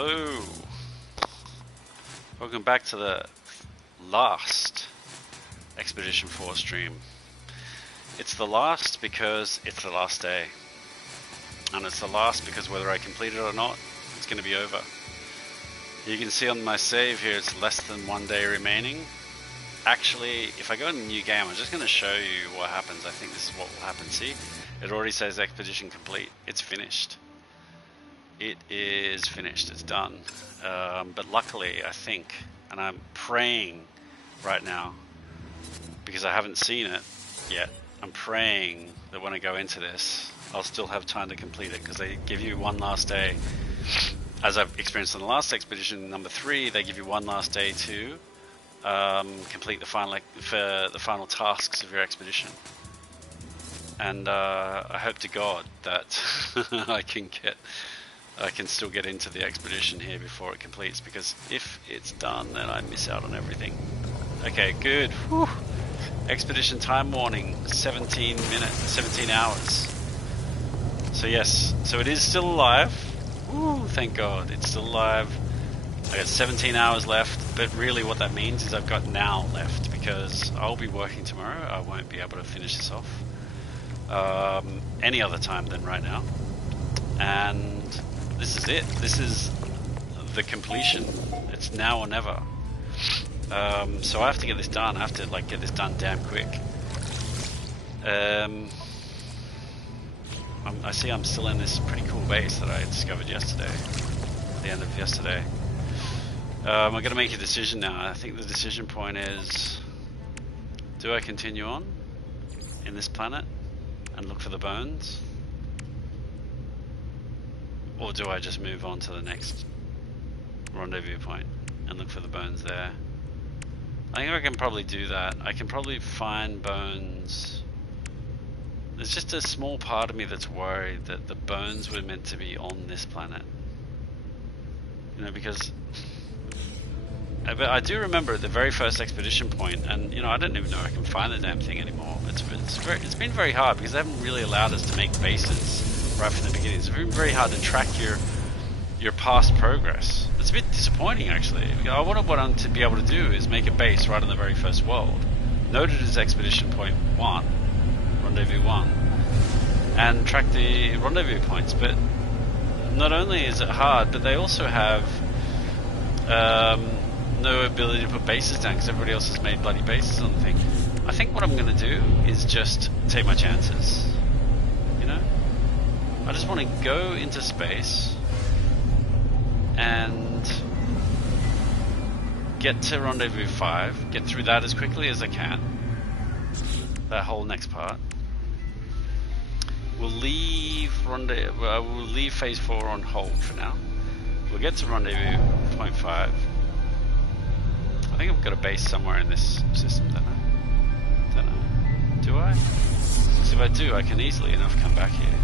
Hello. Welcome back to the last Expedition 4 stream. It's the last because it's the last day. And it's the last because whether I complete it or not, it's going to be over. You can see on my save here, it's less than 1 day remaining. Actually, if I go in a new game, I'm just going to show you what happens. I think this is what will happen. See, it already says expedition complete. It's finished. It is finished. It's done. But luckily, I think, and I'm praying right now, because I haven't seen it yet, I'm praying that when I go into this, I'll still have time to complete it, because they give you one last day. As I've experienced in the last expedition, number 3, they give you one last day to complete the final tasks of your expedition. And I hope to God that I can still get into the expedition here before it completes, because if it's done, then I miss out on everything. Okay, good. Whew. Expedition time warning, 17 hours. So yes, so it is still alive. Woo, thank God, it's still alive. I got 17 hours left, but really what that means is I've got now left, because I'll be working tomorrow. I won't be able to finish this off any other time than right now. And this is it. This is the completion. It's now or never. So I have to get this done. I have to get this done damn quick. I see I'm still in this pretty cool base that I discovered yesterday, at the end of yesterday. I'm going to make a decision now. I think the decision point is, do I continue on in this planet and look for the bones? Or do I just move on to the next rendezvous point and look for the bones there? I think I can probably do that. I can probably find bones. There's just a small part of me that's worried that the bones were meant to be on this planet. You know, because I do remember at the very first expedition point, and you know, I don't even know if I can find the damn thing anymore. It's been very hard because they haven't really allowed us to make bases right from the beginning. It's been very hard to track your past progress. It's a bit disappointing, actually. I wanted what I'm to be able to do is make a base right in the very first world, noted as Expedition Point 1, Rendezvous 1, and track the rendezvous points. But not only is it hard, but they also have no ability to put bases down because everybody else has made bloody bases on the thing. I think what I'm going to do is just take my chances. You know? I just want to go into space and get to Rendezvous 5, get through that as quickly as I can, that whole next part. We'll leave Phase 4 on hold for now. We'll get to Rendezvous Point 5. I think I've got a base somewhere in this system, don't I? Don't know. Do I? Because if I do, I can easily enough come back here.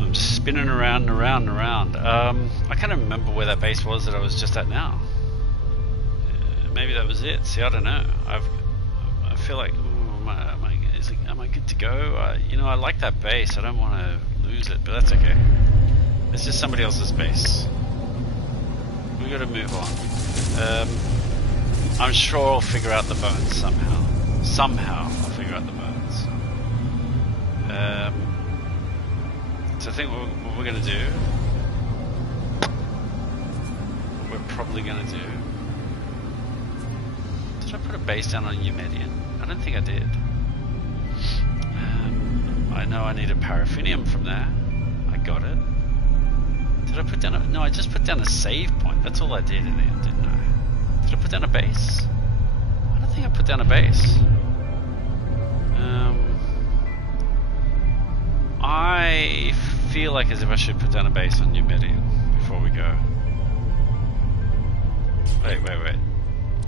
I'm spinning around and around and around. I can't remember where that base was that I was just at now. Maybe that was it. See, I don't know. I feel like, ooh, am I good to go? You know, I like that base. I don't want to lose it, but that's okay. It's just somebody else's base. We got to move on. I'm sure I'll figure out the bones somehow. Somehow I'll figure out the bones. So I think what we're going to do, we're probably going to do. Did I put a base down on Eumedion? I don't think I did. I know I need a paraffinium from there. I got it. Did I put down a... No, I just put down a save point. That's all I did in the end, didn't I? Did I put down a base? I don't think I put down a base. I feel like as if I should put down a base on Eumedion before we go. Wait.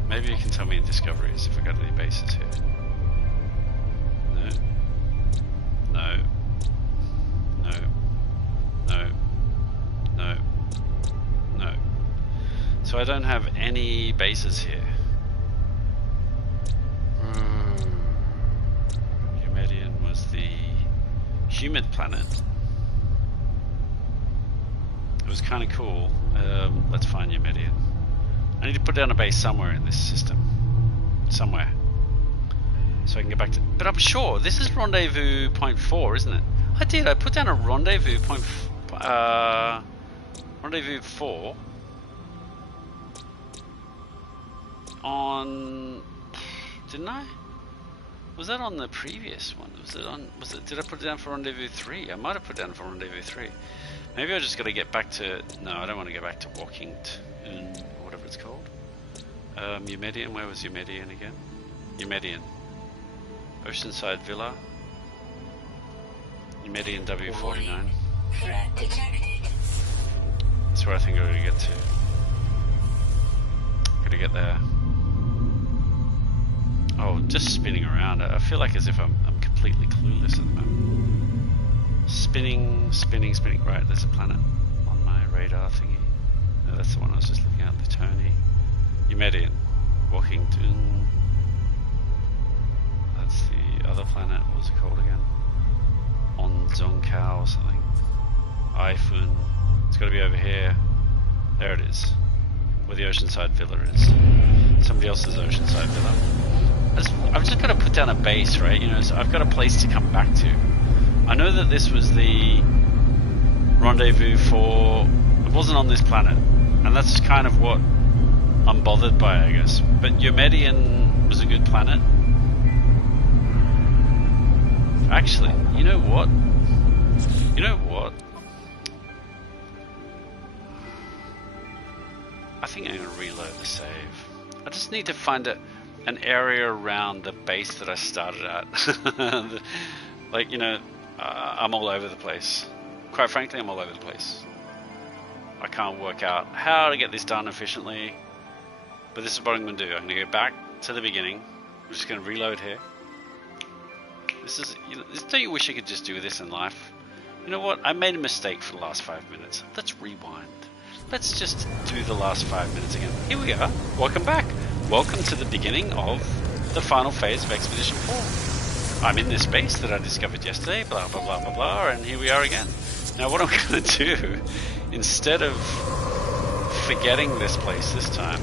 Maybe you can tell me in discoveries if I got any bases here. No. So I don't have any bases here. Eumedion was the humid planet. It was kind of cool. Let's find Eumedion. I need to put down a base somewhere in this system. Somewhere. So I can get back to... But I'm sure this is Rendezvous Point 4, isn't it? I did. I put down a Rendezvous Point... Rendezvous 4 on... Didn't I? Was that on the previous one? Was it on... Did I put it down for Rendezvous 3? I might have put it down for Rendezvous 3. Maybe I just got to get back to... No, I don't want to go back to Walking or whatever it's called. Eumedion. Where was Eumedion again? Eumedion. Oceanside Villa. Eumedion W49. That's where I think I gotta get to. Gotta get there. Oh, just spinning around. I feel like as if I'm completely clueless at the moment. Spinning. Right, there's a planet on my radar thingy. No, that's the one I was just looking at. Lutoni. Eumedion. Walkington. That's the other planet. What was it called again? On Zonkao or something. Ifun. It's got to be over here. There it is. Where the Oceanside Villa is. Somebody else's Oceanside Villa. I've just got to put down a base, right? You know, so I've got a place to come back to. I know that this was the rendezvous for... It wasn't on this planet. And that's kind of what I'm bothered by, I guess. But Eumedion was a good planet. Actually, you know what? I think I'm going to reload the save. I just need to find an area around the base that I started at. Like, you know, I'm all over the place. Quite frankly, I'm all over the place. I can't work out how to get this done efficiently. But this is what I'm going to do. I'm going to go back to the beginning. I'm just going to reload here. Don't you wish you could just do this in life? You know what? I made a mistake for the last 5 minutes. Let's rewind. Let's just do the last 5 minutes again. Here we are. Welcome back. Welcome to the beginning of the final phase of Expedition 4. I'm in this base that I discovered yesterday, blah, blah, blah, blah, blah, and here we are again. Now what I'm going to do, instead of forgetting this place this time,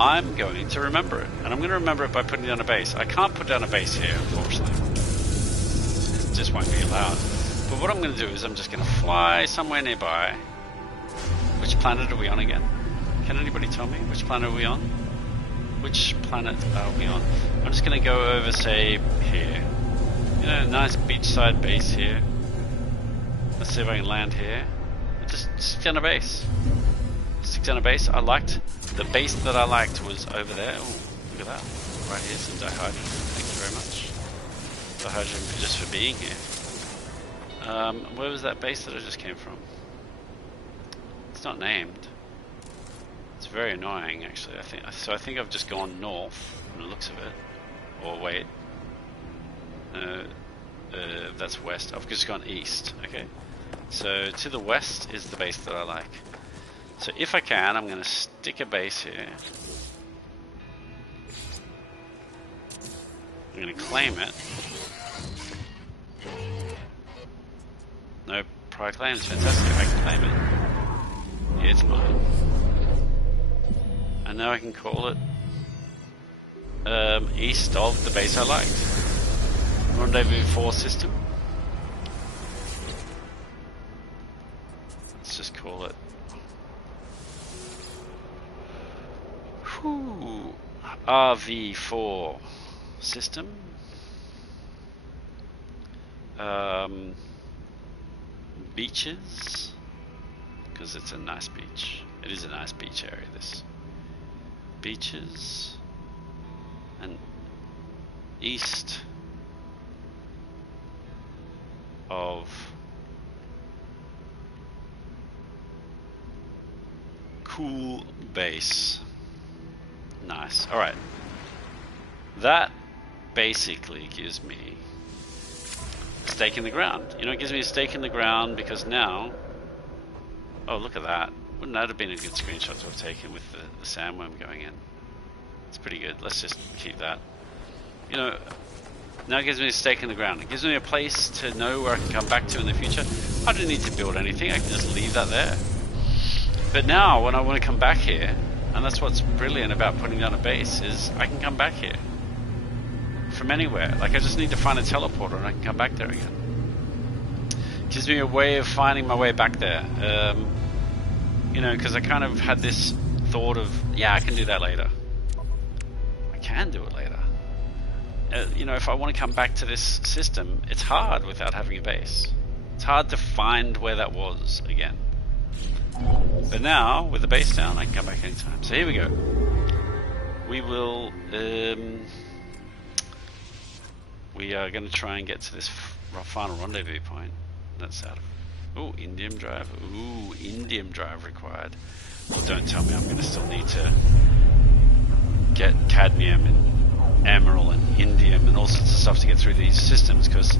I'm going to remember it. And I'm going to remember it by putting down a base. I can't put down a base here, unfortunately. It just won't be allowed. But what I'm going to do is I'm just going to fly somewhere nearby. Which planet are we on again? Can anybody tell me? Which planet are we on? Which planet are we on? I'm just going to go over, say, here. You know, nice beachside base here. Let's see if I can land here. Just stick down a base. Stick down a base. The base that I liked was over there. Ooh, look at that. Right here, some dihydrogen. Thank you very much. Dihydrogen just for being here. Where was that base that I just came from? It's not named. It's very annoying, actually. I think I've just gone north from the looks of it. Or wait. That's west. I've just gone east. Okay. So to the west is the base that I like. So if I can, I'm going to stick a base here. I'm going to claim it. No prior claims. Fantastic. I can claim it. Yeah, it's mine. And now I can call it east of the base I liked. Rendezvous 4 system. Let's just call it RV4 system. Beaches, because it's a nice beach. It is a nice beach area, this. Beaches and east of cool base. Nice. Alright. That basically gives me a stake in the ground. You know, it gives me a stake in the ground because now... Oh, look at that. Wouldn't that have been a good screenshot to have taken with the sandworm going in? It's pretty good. Let's just keep that. You know, now it gives me a stake in the ground. It gives me a place to know where I can come back to in the future. I don't need to build anything. I can just leave that there. But now, when I want to come back here, and that's what's brilliant about putting down a base, is I can come back here from anywhere. Like, I just need to find a teleporter and I can come back there again. Gives me a way of finding my way back there. You know, because I kind of had this thought of, yeah, I can do that later. I can do it later. You know, if I want to come back to this system, it's hard without having a base. It's hard to find where that was again. But now, with the base down, I can come back anytime. So here we go. We will... we are going to try and get to this final rendezvous point. That's out of... Ooh, indium drive. Ooh, indium drive required. Well, don't tell me I'm going to still need to get cadmium and emerald and indium and all sorts of stuff to get through these systems, because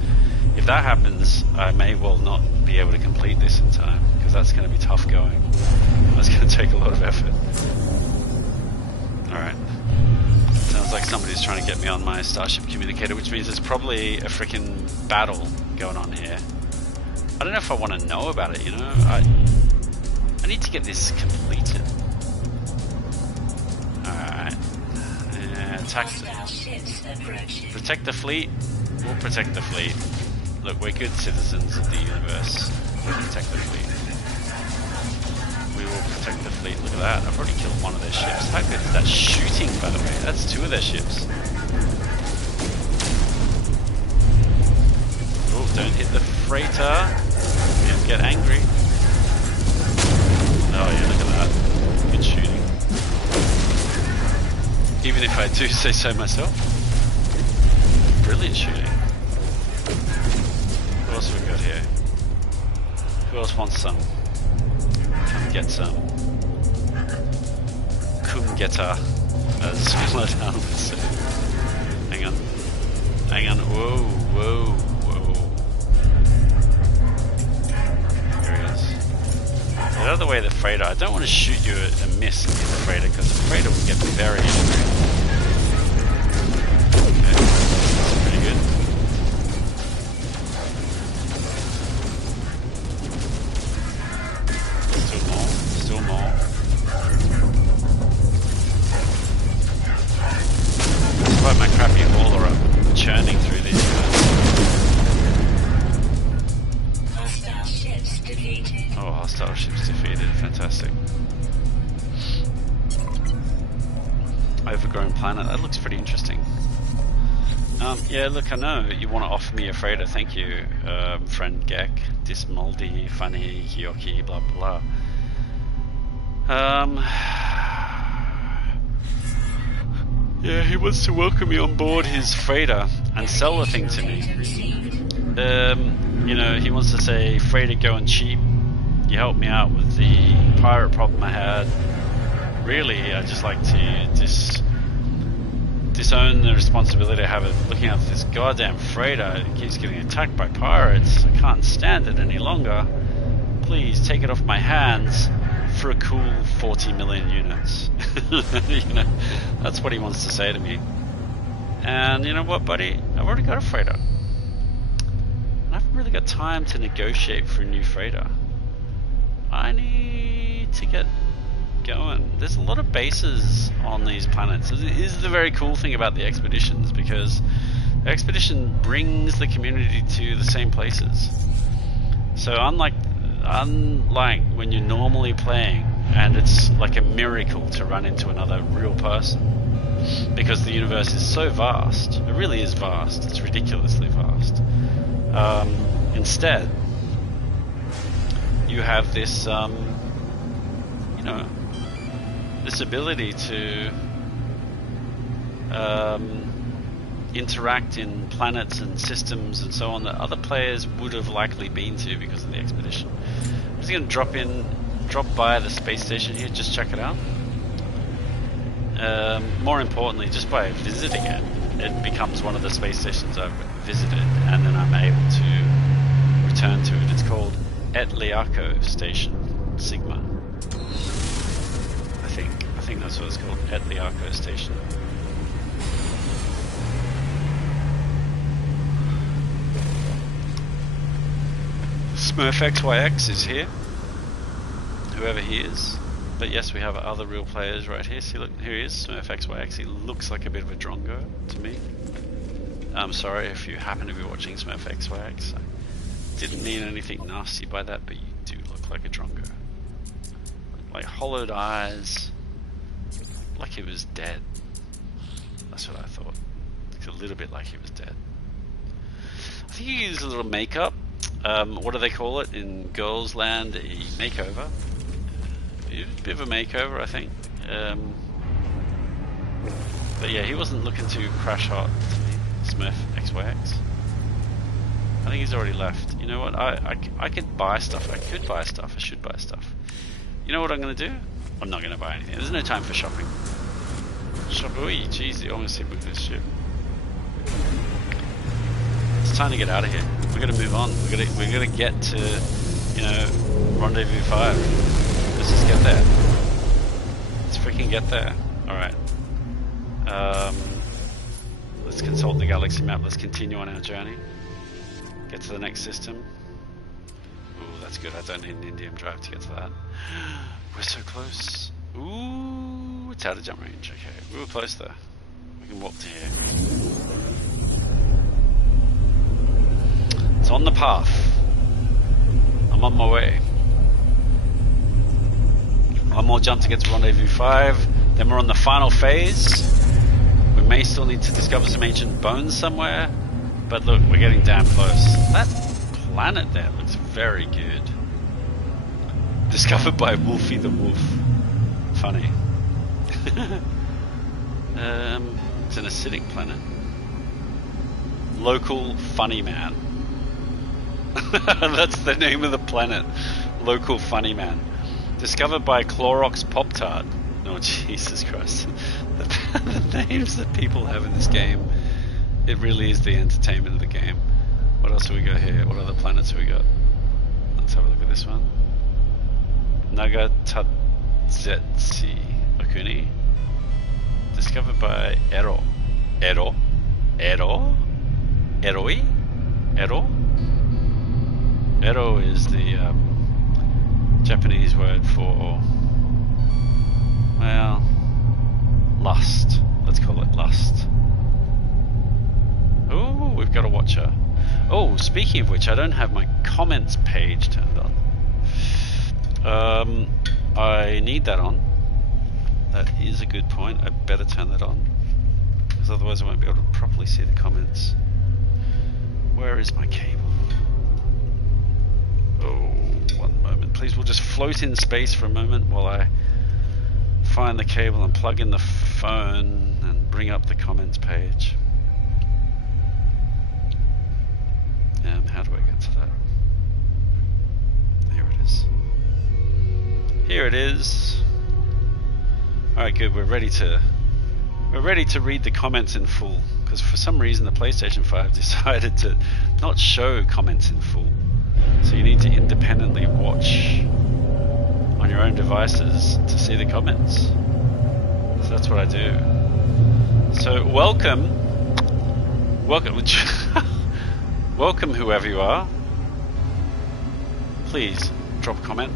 if that happens, I may well not be able to complete this in time, because that's going to be tough going. That's going to take a lot of effort. Alright. Sounds like somebody's trying to get me on my Starship communicator, which means there's probably a freaking battle going on here. I don't know if I want to know about it, you know? I need to get this completed. Alright. Attack. Protect the fleet. We'll protect the fleet. Look, we're good citizens of the universe. We'll protect the fleet. We will protect the fleet. Look at that. I've already killed one of their ships. How good is that shooting, by the way? That's two of their ships. Oh, don't hit the freighter. Don't get angry. Oh yeah, look at that. Good shooting. Even if I do say so myself. Brilliant shooting. What else have we got here? Who else wants some? Come get some. Come get her, as Bloodhound would say. Hang on. Hang on. Whoa, whoa, whoa. Here he is. Get out of the way of the freighter. I don't want to shoot you a miss in the freighter, because the freighter will get very angry. Okay, that's pretty good. Still more. Still more. Despite my crappy hauler, I'm churning through these guys. Hostile ships defeated. Oh, hostile ships defeated. Fantastic. Overgrown planet. That looks pretty interesting. Yeah, look, I know you want to offer me a freighter. Thank you, friend Gek, Dismoldi, Funny, Hioki, blah blah. Yeah, he wants to welcome me on board his freighter and sell the thing to me. You know, he wants to say, freighter going cheap. You helped me out with the pirate problem I had. Really, I just like to disown the responsibility I have of looking after this goddamn freighter. It keeps getting attacked by pirates. I can't stand it any longer. Please take it off my hands for a cool 40 million units. You know, that's what he wants to say to me. And you know what, buddy? I've already got a freighter. And I haven't really got time to negotiate for a new freighter. I need to get going. There's a lot of bases on these planets. This is the very cool thing about the expeditions, because the expedition brings the community to the same places. So unlike when you're normally playing and it's like a miracle to run into another real person, because the universe is so vast. It really is vast. It's ridiculously vast. Instead, you have this you know, this ability to interact in planets and systems and so on that other players would have likely been to because of the expedition. I'm just going to drop by the space station here, just check it out. More importantly, just by visiting it, it becomes one of the space stations I've visited, and then I'm able to return to it. It's called Etliaco Station Sigma. think. I think that's what it's called, at the Arco station. SmurfXYX is here, whoever he is. But yes, we have other real players right here. See, look, here he is, SmurfXYX. He looks like a bit of a drongo to me. I'm sorry if you happen to be watching SmurfXYX. I didn't mean anything nasty by that, but you do look like a drongo. Like hollowed eyes, like he was dead. That's what I thought. Looks a little bit like he was dead. I think he used a little makeup. What do they call it in girls' land? A makeover. A bit of a makeover, I think. But yeah, he wasn't looking too crash hot to me. Smurf XYX. I think he's already left. You know what? I could buy stuff. I could buy stuff. I should buy stuff. You know what I'm going to do? I'm not going to buy anything. There's no time for shopping. Shabui, jeez, you almost hit with this ship. It's time to get out of here. We're going to move on. We're going to get to, you know, Rendezvous 5. Let's just get there. Let's freaking get there. Alright. Let's consult the galaxy map. Let's continue on our journey. Get to the next system. Ooh, that's good. I don't need an indium drive to get to that. We're so close. Ooh, it's out of jump range. Okay, we were close there. We can walk to here. It's on the path. I'm on my way. One more jump to get to Rendezvous 5. Then we're on the final phase. We may still need to discover some ancient bones somewhere. But look, we're getting damn close. That planet there looks very good. Discovered by Wolfie the Wolf. Funny. It's an acidic planet. Local Funny Man. That's the name of the planet. Local Funny Man. Discovered by Clorox Pop-Tart. Oh, Jesus Christ. The names that people have in this game. It really is the entertainment of the game. What else do we got here? What other planets have we got? Let's have a look at this one. Nagatatzetsi Okuni. Discovered by Ero. Eroi? Ero is the Japanese word for, well, lust. Let's call it lust. Oh, we've got a watcher. Oh, speaking of which, I don't have my comments page turned on. I need that on. That is a good point. I better turn that on, because otherwise I won't be able to properly see the comments. Where is my cable? Oh, one moment, please. We'll just float in space for a moment while I find the cable and plug in the phone and bring up the comments page. How do I get to that? Here it is. Here it is. Alright, good. We're ready to read the comments in full, because for some reason the PlayStation 5 decided to not show comments in full. So you need to independently watch on your own devices to see the comments. So that's what I do. So welcome welcome whoever you are. Please drop a comment.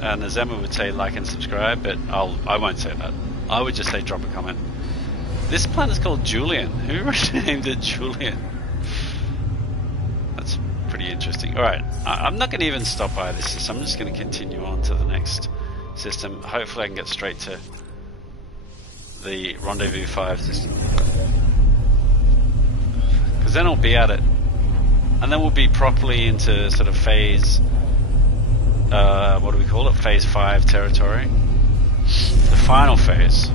Nazema would say like and subscribe, but I won't say that. I would just say drop a comment. This planet's called Julian. Who named it Julian? That's pretty interesting. Alright, I'm not going to even stop by this system. I'm just going to continue on to the next system. Hopefully I can get straight to the Rendezvous 5 system. Because then I'll be at it. And then we'll be properly into sort of phase, what do we call it? Phase 5 territory. The final phase.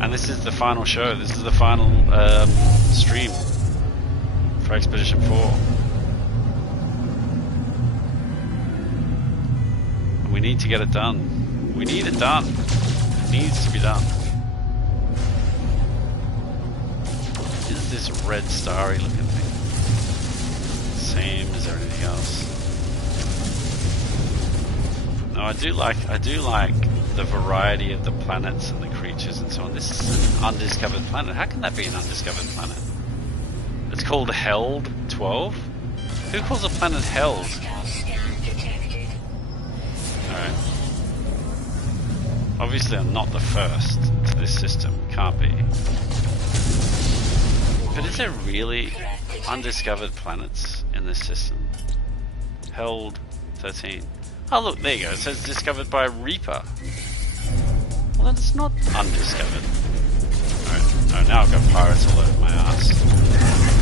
And this is the final show. This is the final stream for Expedition 4. And we need to get it done. We need it done. It needs to be done. What is this red starry looking thing? Same as everything else. No, I do like the variety of the planets and the creatures and so on. This is an undiscovered planet. How can that be an undiscovered planet? It's called Held 12? Who calls a planet Held? Alright. Obviously I'm not the first to this system. Can't be. But is there really undiscovered planets in this system? Held 13. Oh look, there you go. It says discovered by Reaper. Well, then it's not undiscovered. Alright, now I've got pirates all over my ass.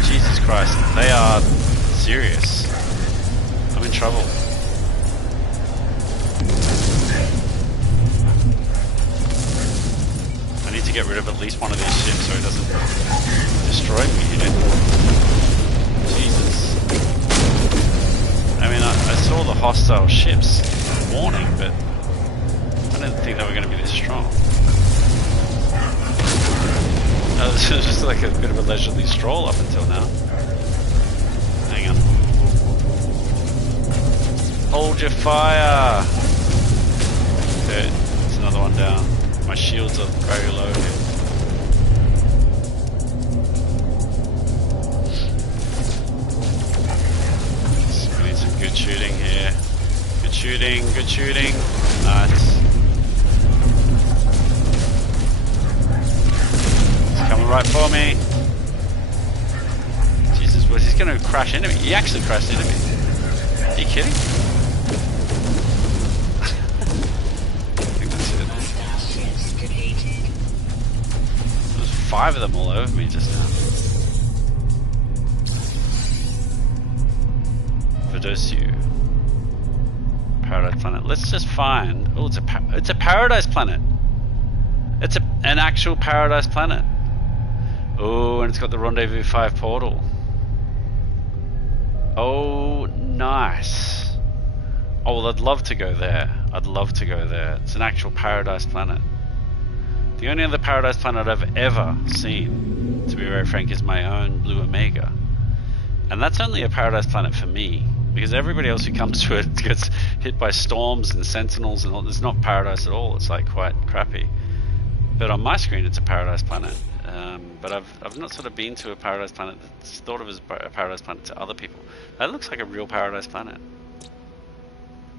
Jesus Christ, they are serious. I'm in trouble. I need to get rid of at least one of these ships so it doesn't destroy me here. Jesus. I mean, I saw the hostile ships warning, but I didn't think they were going to be this strong. This was just like a bit of a leisurely stroll up until now. Hang on. Hold your fire! Okay, there's another one down. My shields are very low here. We need some good shooting here. Good shooting, good shooting. Nice. He's coming right for me. Jesus, was he going to crash into me? He actually crashed into me. Are you kidding? There's 5 of them all over me just now. Verdosio. Paradise planet. Let's just find. Oh, it's a paradise planet. It's an actual paradise planet. Oh, and it's got the Rendezvous 5 portal. Oh, nice. Oh, well, I'd love to go there. I'd love to go there. It's an actual paradise planet. The only other paradise planet I've ever seen, to be very frank, is my own Blue Omega. And that's only a paradise planet for me, because everybody else who comes to it gets hit by storms and sentinels and all. It's not paradise at all. It's like quite crappy. But on my screen, it's a paradise planet. But I've not sort of been to a paradise planet that's thought of as a paradise planet to other people. That looks like a real paradise planet.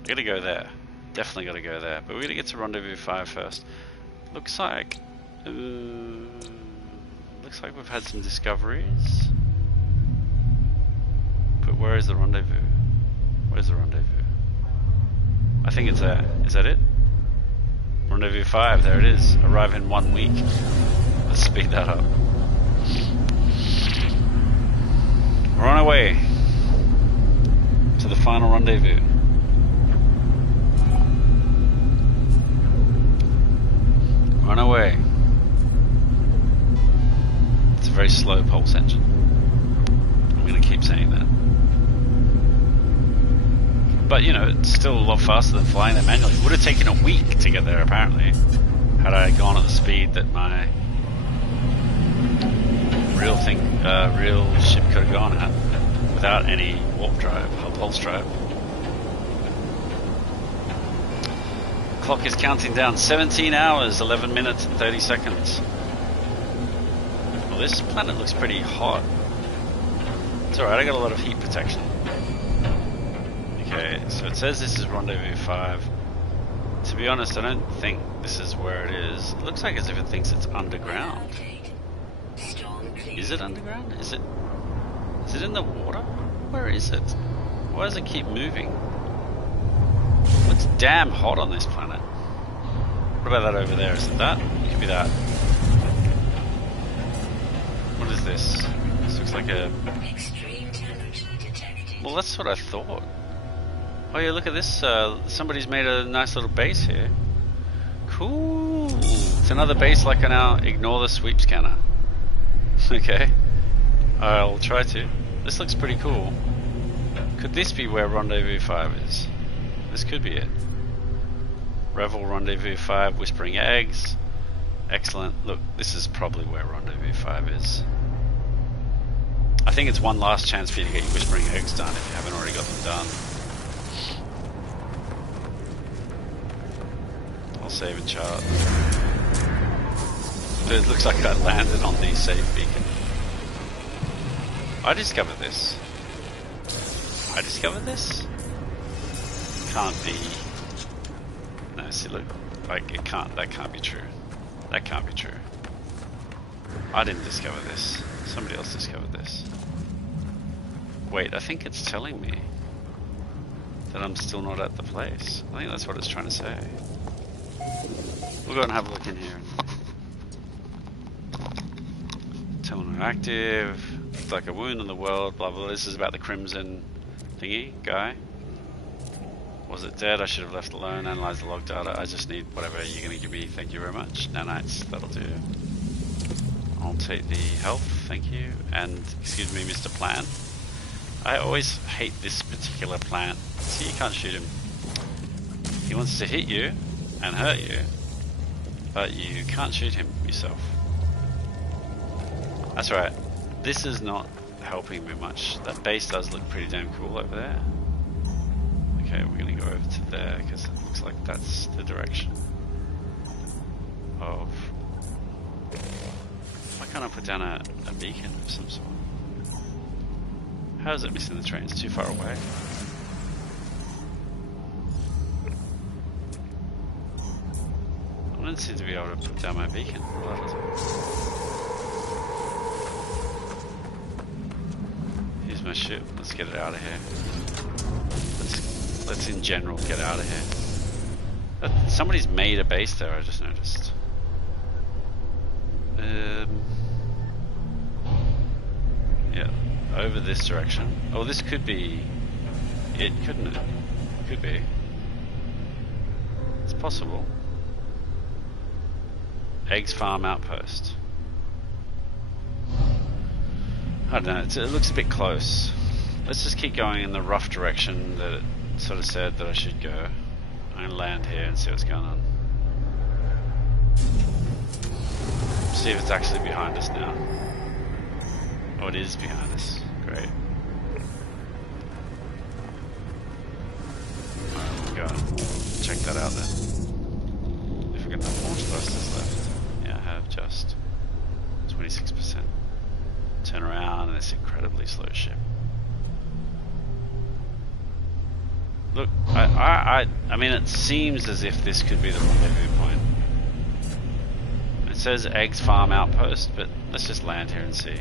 I gotta go there. Definitely gotta go there. But we're gonna get to Rendezvous 5 first. Looks like we've had some discoveries. But where is the rendezvous? Where's the rendezvous? I think it's there. Is that it? Rendezvous 5, there it is. Arrive in 1 week. Let's speed that up. We're on our way to the final rendezvous. We're on our way. It's a very slow pulse engine. I'm going to keep saying that. But, you know, it's still a lot faster than flying there manually. It would have taken a week to get there, apparently, had I gone at the speed that my real ship could have gone at without any warp drive or pulse drive. Clock is counting down. 17 hours, 11 minutes and 30 seconds. Well, this planet looks pretty hot. It's alright, I got a lot of heat protection. Okay, so it says this is Rendezvous 5. To be honest, I don't think this is where it is. It looks like as if it thinks it's underground. Is it underground? Is it in the water? Where is it? Why does it keep moving? It looks damn hot on this planet. What about that over there? Is it that? It could be that. What is this? This looks like a... Well, that's what I thought. Oh yeah, look at this. Somebody's made a nice little base here. Cool. It's another base like on our ignore the sweep scanner. Okay. I'll try to. This looks pretty cool. Could this be where Rendezvous 5 is? This could be it. Revel Rendezvous 5, Whispering Eggs. Excellent. Look, this is probably where Rendezvous 5 is. I think it's one last chance for you to get your Whispering Eggs done if you haven't already got them done. save and chart. But it looks like I landed on the save beacon. I discovered this. I discovered this? Can't be. No, see, look. Like, it can't. That can't be true. That can't be true. I didn't discover this. Somebody else discovered this. Wait, I think it's telling me that I'm still not at the place. I think that's what it's trying to say. We'll go and have a look in here. Terminal active. It's like a wound in the world, blah blah. This is about the crimson thingy guy. Was it dead? I should have left alone. Analyze the log data. I just need whatever you're going to give me. Thank you very much. Nanites, that'll do. I'll take the health, thank you. And excuse me, Mr. Plant. I always hate this particular plant. See, you can't shoot him. He wants to hit you and hurt you, but you can't shoot him yourself. That's right. This is not helping me much. That base does look pretty damn cool over there. Okay, we're gonna go over to there because it looks like that's the direction of. Why can't I put down a beacon of some sort? How is it missing the train? It's too far away. I don't seem to be able to put down my beacon. Here's my ship. Let's get it out of here. Let's in general get out of here. Somebody's made a base there, I just noticed. Yeah, over this direction. Oh, this could be it, couldn't it? Could be. It's possible. Eggs Farm Outpost. I don't know, it looks a bit close. Let's just keep going in the rough direction that it sort of said that I should go. I'm gonna land here and see what's going on. See if it's actually behind us now. Oh, it is behind us. Great. Alright, we'll go and check that out then. If we're gonna have launch thrusters left. Yeah, I have just 26%. Turn around and this incredibly slow ship. Look, I mean, it seems as if this could be the rendezvous point. It says Eggs Farm Outpost, but let's just land here and see.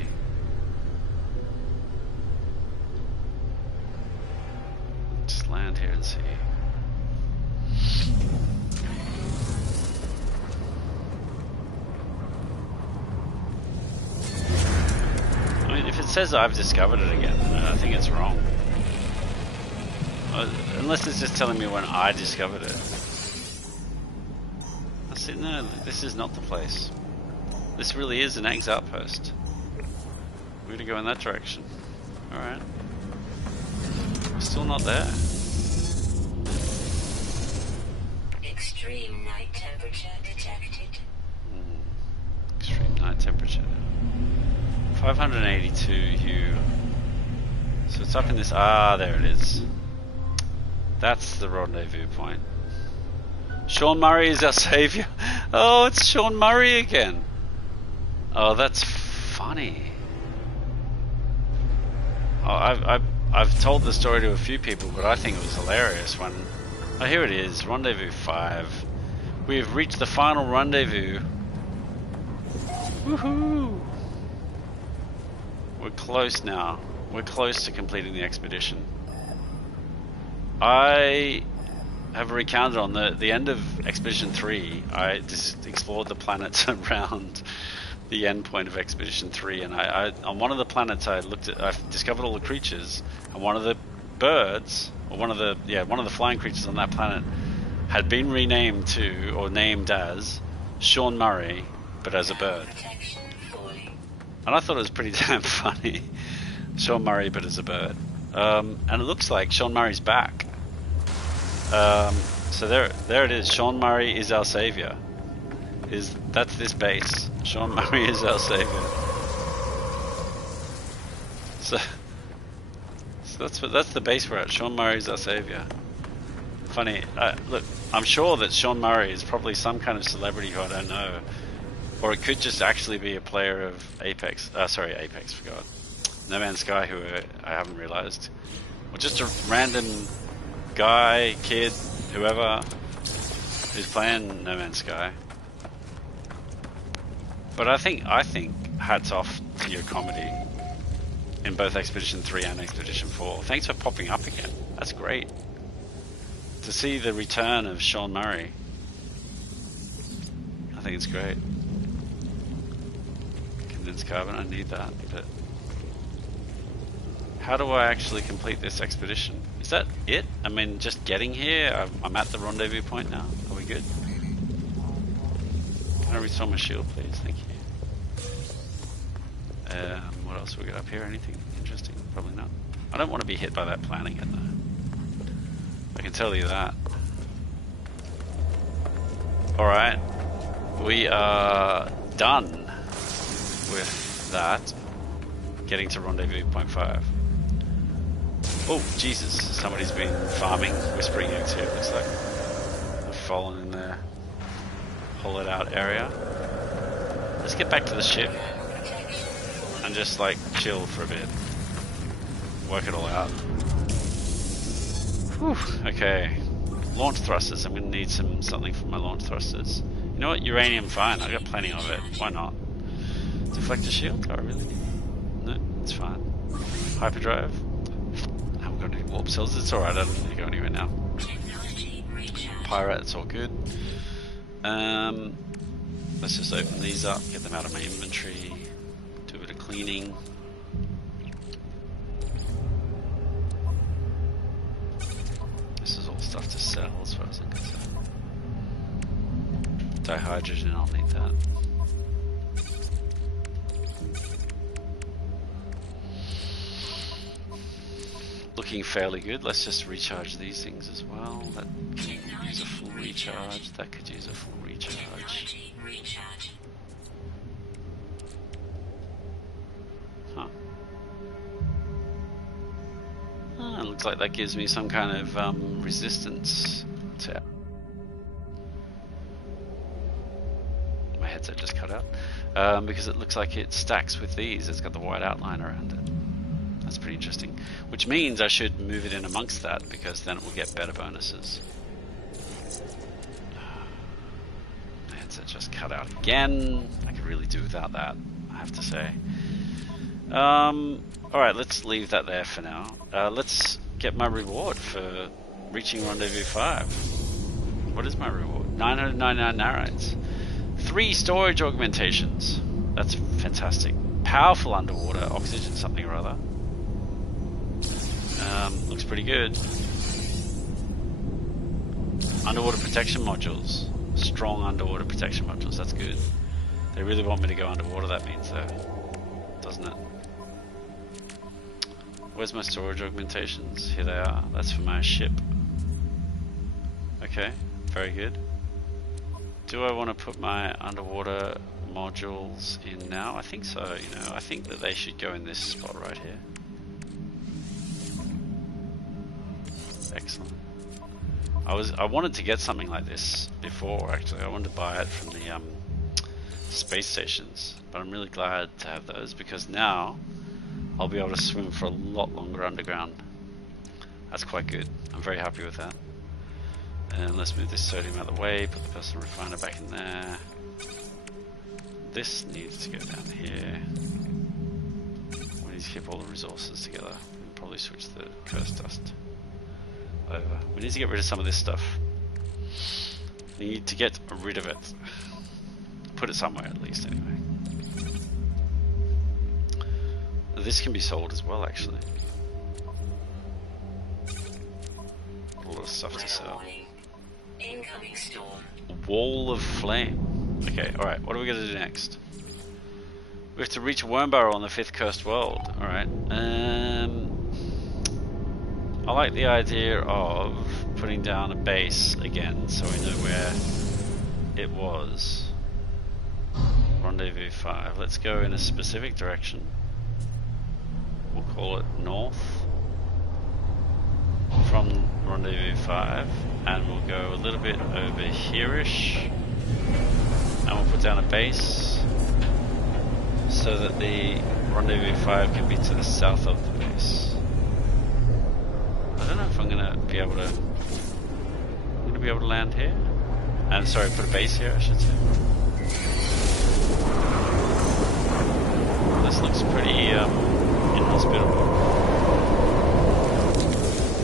Just land here and see. I mean, if it says I've discovered it again, I think it's wrong. Unless it's just telling me when I discovered it. I said, no, this is not the place. This really is an Eggs Outpost. We're gonna go in that direction. Alright. We're still not there. Extreme night temperature detected. Extreme night temperature. 582 U. So it's up in this. Ah, there it is. That's the rendezvous point. Sean Murray is our savior. Oh, it's Sean Murray again. Oh, that's funny. Oh, I've told the story to a few people, but I think it was hilarious when. Oh, here it is, Rendezvous 5. We have reached the final rendezvous. Woohoo! We're close now. We're close to completing the expedition. I have recounted on the end of Expedition 3, I just explored the planets around the end point of Expedition 3, and I on one of the planets I discovered all the creatures, and one of the birds, or one of the flying creatures on that planet had been renamed to, or named as, Sean Murray, but as a bird. And I thought it was pretty damn funny. Sean Murray, but as a bird. And it looks like Sean Murray's back. So there it is. Sean Murray is our savior. That's this base. Sean Murray is our savior. So that's the base we're at. Sean Murray is our savior. Funny. Look, I'm sure that Sean Murray is probably some kind of celebrity who I don't know. Or it could just actually be a player of Apex. Sorry, Apex, forgot. No Man's Sky, who I haven't realized. Or just a random guy, kid, whoever, who's playing No Man's Sky. But I think hats off to your comedy in both Expedition 3 and Expedition 4. Thanks for popping up again. That's great. To see the return of Sean Murray, I think it's great. Condensed carbon, I need that. But how do I actually complete this expedition? Is that it? I mean, just getting here? I'm at the rendezvous point now. Are we good? Can I restore my shield, please? Thank you. What else we got up here? Anything interesting? Probably not. I don't want to be hit by that plan again, though. I can tell you that. Alright. We are done with that. Getting to rendezvous point 5. Oh, Jesus. Somebody's been farming. Whispering eggs here, looks like. They've fallen in their hollowed out area. Let's get back to the ship. And just like chill for a bit. Work it all out. Whew, okay. Launch thrusters. I'm going to need something for my launch thrusters. You know what? Uranium, fine. I've got plenty of it. Why not? Deflector shield? Do I really need it? No, it's fine. Hyperdrive. I haven't got any warp cells. It's alright. I don't need to go anywhere now. Pirate, it's all good. Let's just open these up. Get them out of my inventory. Do a bit of cleaning. This is all stuff to sell as far as I'm concerned. Dihydrogen, I'll need that. Looking fairly good. Let's just recharge these things as well. That could use a full recharge. That could use a full recharge. Huh. Ah, looks like that gives me some kind of resistance to... My headset just cut out. Because it looks like it stacks with these. It's got the white outline around it. That's pretty interesting. Which means I should move it in amongst that, because then it will get better bonuses. My headset just cut out again. I could really do without that, I have to say. Alright, let's leave that there for now. Let's get my reward for reaching Rendezvous 5. What is my reward? 999 narites. 3 storage augmentations. That's fantastic. Powerful underwater oxygen something or other. Looks pretty good. Underwater protection modules. Strong underwater protection modules. That's good. They really want me to go underwater, that means, though. Doesn't it? Where's my storage augmentations? Here they are. That's for my ship. Okay, very good. Do I want to put my underwater modules in now? I think so, you know. I think that they should go in this spot right here. Excellent. I wanted to get something like this before, actually. I wanted to buy it from the space stations, but I'm really glad to have those, because now I'll be able to swim for a lot longer underground. That's quite good. I'm very happy with that. And let's move this sodium out of the way, put the personal refiner back in there. This needs to go down here. We need to keep all the resources together. We'll probably switch the curse dust over. We need to get rid of some of this stuff. We need to get rid of it. Put it somewhere at least, anyway. This can be sold as well, actually. A lot of stuff to sell. Incoming storm. Wall of flame. Okay, alright, what are we going to do next? We have to reach Burrow on the 5th cursed world. Alright. I like the idea of putting down a base again so we know where it was. Rendezvous 5. Let's go in a specific direction. We'll call it north. from Rendezvous 5, and we'll go a little bit over here-ish, and we'll put down a base so that the Rendezvous 5 can be to the south of the base. I don't know if I'm gonna be able to land here. And sorry, put a base here, I should say. This looks pretty inhospitable.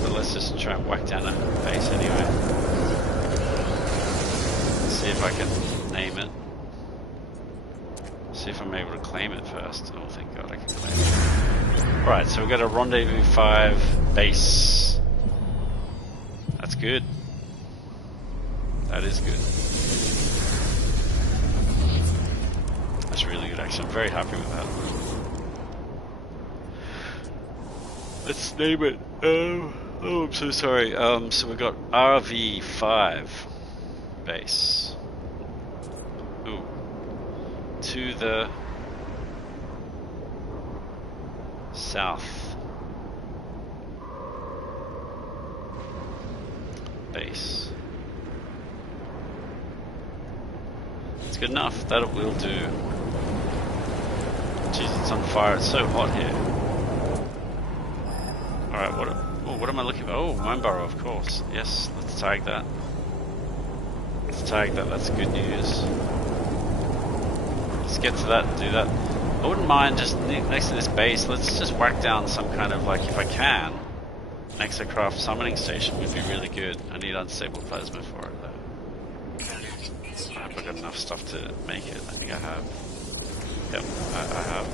But let's just try and whack down a base anyway. See if I can name it. See if I'm able to claim it first. Oh, thank God I can claim it. Right, so we've got a Rendezvous 5 base. That's good. That is good. That's really good, actually. I'm very happy with that. Let's name it. Oh, I'm so sorry. So we've got RV5 base. Ooh. To the south. Base. It's good enough. That will do. Jeez, it's on fire. It's so hot here. Alright, what am I looking for? Oh, Burrow, of course. Yes, let's tag that. Let's tag that. That's good news. Let's get to that and do that. I wouldn't mind just next to this base, let's just whack down some kind of, like, if I can, an exocraft summoning station would be really good. I need unstable plasma for it, though. I hope I've got enough stuff to make it. I think I have. Yep, I have.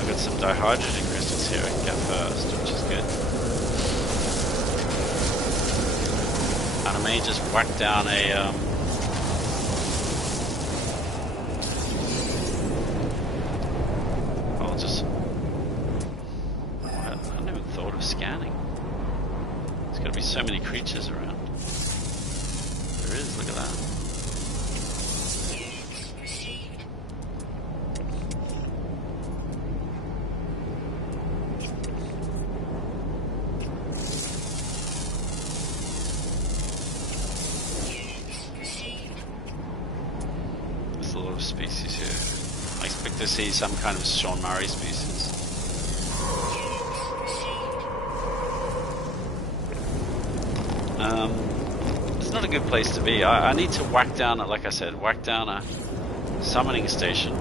I've got some dihydrogen crystals here I can get first, which is good. And I may just whack down a, I'll just... I hadn't even thought of scanning. There's got to be so many creatures around. There is, look at that. Species here. I expect to see some kind of Sean Murray species. It's not a good place to be. I need to whack down, like I said, whack down a summoning station.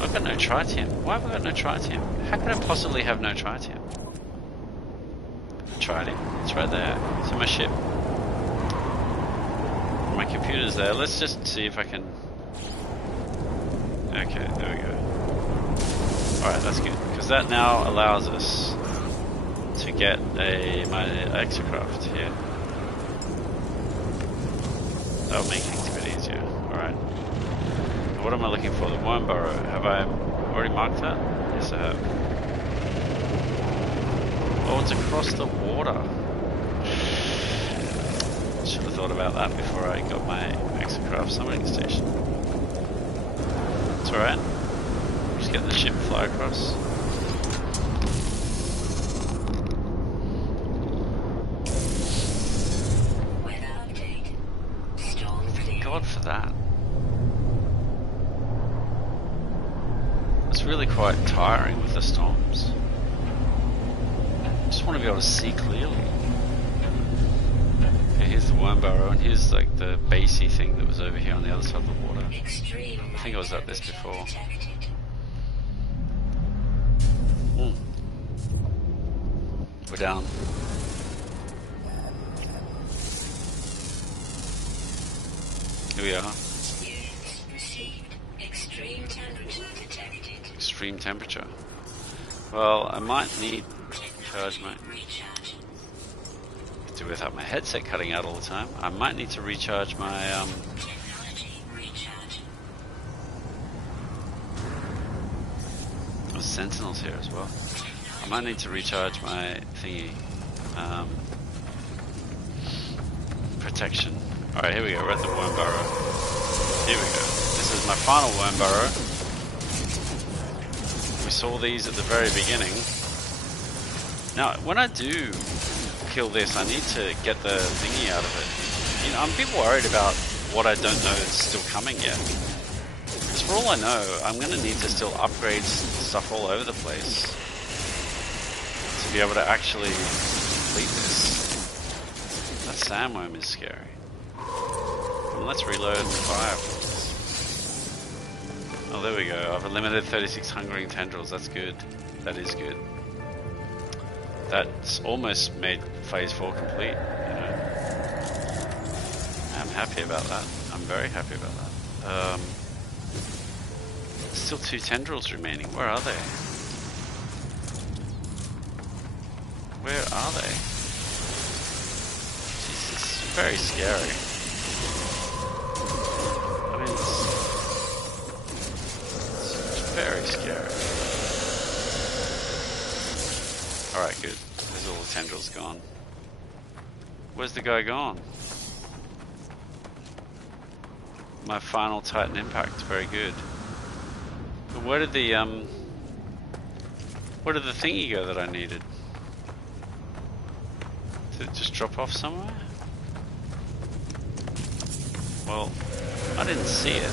I've got no tritium. Why have I got no tritium? How could I possibly have no tritium? Tritium. It's right there. It's in my ship. My computer's there. Let's just see if I can... Okay, there we go. Alright, that's good, because that now allows us to get my exocraft here. That'll make things a bit easier. Alright. What am I looking for? The Burrow. Have I already marked that? Yes, I have. Oh, it's across the water. Should have thought about that before I got my exocraft summoning station. It's alright. Just get the ship and fly across. Thank God for that. It's really quite tiring with the storms. I just want to be able to see clearly. Okay, here's the Burrow, and here's like the basey thing that was over here on the other side of the water. I think I was at this before. We're down. Here we are. Extreme temperature. Well, I might need to charge my... Do without my headset cutting out all the time. I might need to recharge my sentinels here as well. I might need to recharge my thingy. Protection. Alright, here we go. We're at the Burrow. Here we go. This is my final Burrow. We saw these at the very beginning. Now, when I do kill this, I need to get the thingy out of it. You know, I'm a bit worried about what I don't know is still coming yet. Because for all I know, I'm going to need to still upgrade stuff all over the place to be able to actually complete this. That sandworm is scary. Well, let's reload and fire. Oh, there we go. I've eliminated 36 hungering tendrils. That's good. That is good. That's almost made phase 4 complete, you know. I'm happy about that. I'm very happy about that. Still 2 tendrils remaining. Where are they? Where are they? Jeez, it's very scary. I mean, it's very scary. Alright, good. There's all the tendrils gone. Where's the guy gone? My final Titan impact, very good. But where did the thingy go that I needed? Did it just drop off somewhere? Well, I didn't see it.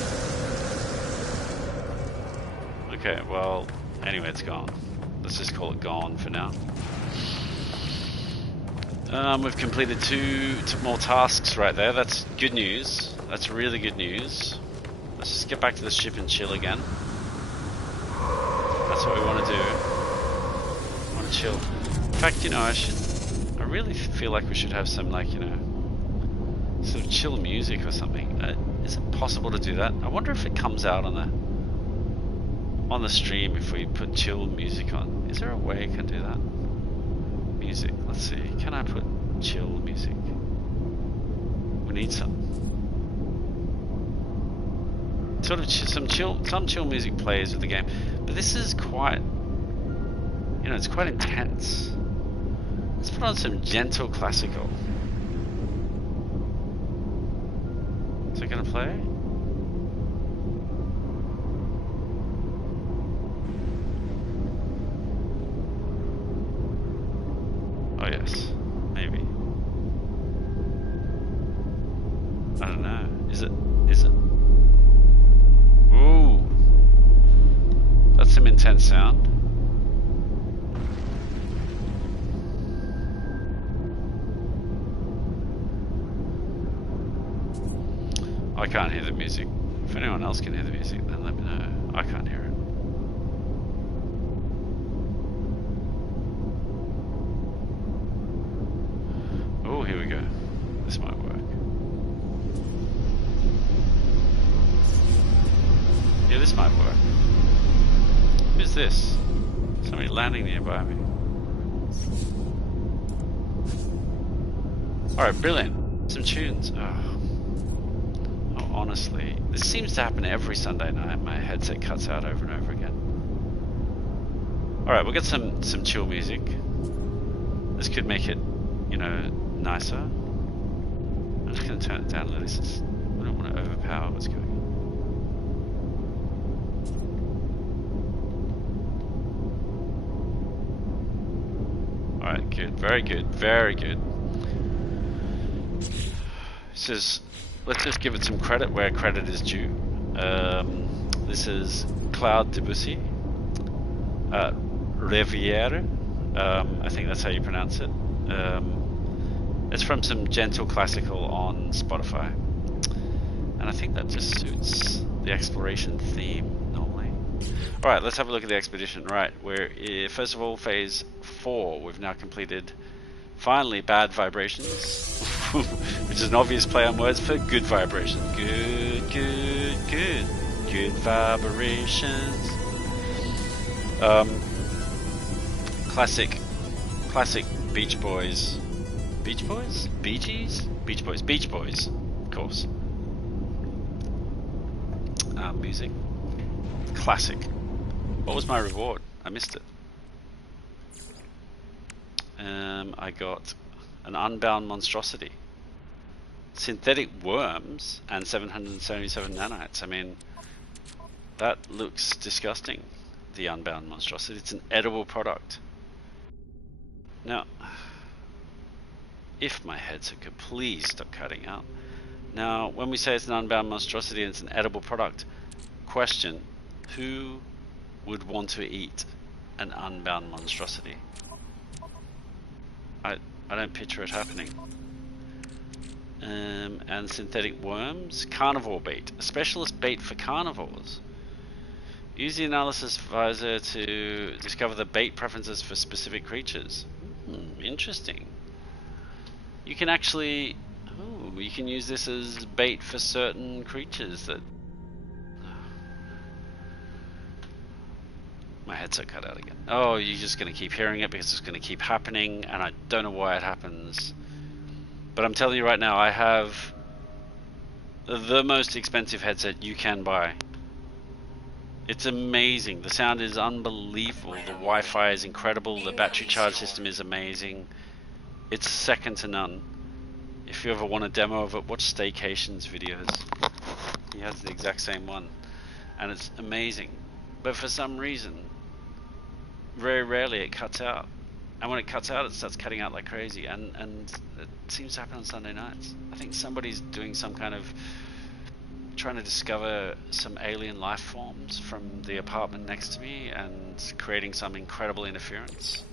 Okay, well, anyway, it's gone. Let's just call it gone for now. We've completed two more tasks right there. That's good news. That's really good news. Let's just get back to the ship and chill again. That's what we want to do. We want to chill. In fact, you know, I really feel like we should have some, like, you know, sort of chill music or something. Is it possible to do that? I wonder if it comes out on the stream if we put chill music on. Is there a way I can do that? Music. Let's see. Can I put chill music? We need some. Sort of some chill music plays with the game, but this is quite, you know, it's quite intense. Let's put on some gentle classical. Is it gonna play? Oh yes, maybe. I don't know. Is it? Ooh, that's some intense sound. I can't hear the music. If anyone else can hear the music, then let me know. I can't hear it. Oh, here we go. This might work. Yeah, this might work. Who's this? Somebody landing nearby me. Alright, brilliant. Some tunes. Oh, honestly. This seems to happen every Sunday night. My headset cuts out over and over again. Alright, we'll get some chill music. This could make it, you know, nicer. I'm just going to turn it down a little. I don't want to overpower what's going on. Alright, good. Very good. Very good. This is, let's just give it some credit where credit is due. This is Claude Debussy. Riviere. I think that's how you pronounce it. It's from some gentle classical on Spotify, and I think that just suits the exploration theme normally. Alright, let's have a look at the expedition. Right, we're first of all phase 4. We've now completed, finally, bad vibrations, which is an obvious play on words for good vibrations. Good vibrations. Classic Beach Boys. Beach Boys? Bee Gees? Beach Boys. Beach Boys, of course. Music. Classic. What was my reward? I missed it. I got an unbound monstrosity. Synthetic worms and 777 nanites. I mean, that looks disgusting. The unbound monstrosity. It's an edible product. Now, If my headset could please stop cutting out. Now, when we say it's an unbound monstrosity and it's an edible product, question, who would want to eat an unbound monstrosity? I don't picture it happening. And synthetic worms, carnivore bait, a specialist bait for carnivores. Use the analysis visor to discover the bait preferences for specific creatures. Interesting. You can actually, you can use this as bait for certain creatures that... My headset cut out again. Oh, you're just going to keep hearing it because it's going to keep happening, and I don't know why it happens. But I'm telling you right now, I have the most expensive headset you can buy. It's amazing. The sound is unbelievable. The Wi-Fi is incredible. The battery charge system is amazing. It's second to none. If you ever want a demo of it, watch Staycation's videos. He has the exact same one, and it's amazing. But for some reason, very rarely it cuts out. And when it cuts out, it starts cutting out like crazy. And it seems to happen on Sunday nights. I think somebody's doing some kind of trying to discover some alien life forms from the apartment next to me and creating some incredible interference.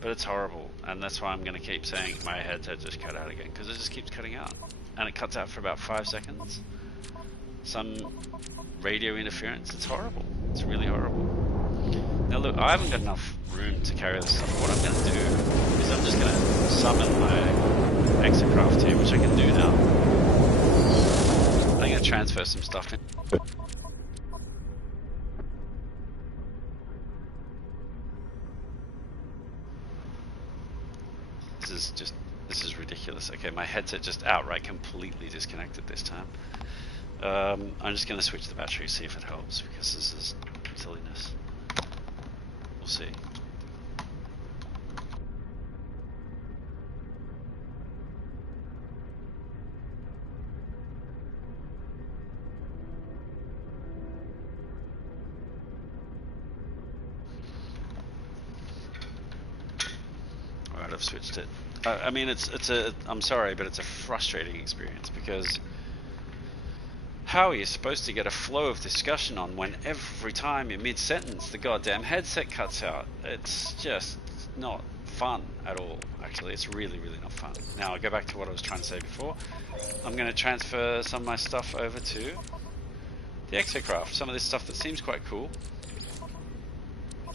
But it's horrible, and that's why I'm going to keep saying my headset just cut out again, because it just keeps cutting out. And it cuts out for about 5 seconds. Some radio interference. It's horrible. It's really horrible. Now look, I haven't got enough room to carry this stuff. What I'm going to do is I'm just going to summon my exocraft here, which I can do now. I'm going to transfer some stuff in. This is ridiculous. Okay, my headset just outright completely disconnected this time. I'm just going to switch the battery, see if it helps, because this is silliness. We'll see. Alright, I've switched it. I mean, I'm sorry, but it's a frustrating experience, because how are you supposed to get a flow of discussion on when every time you're mid-sentence the goddamn headset cuts out? It's just not fun at all, actually. It's really, really not fun. Now, I'll go back to what I was trying to say before. I'm going to transfer some of my stuff over to the exocraft. Some of this stuff that seems quite cool,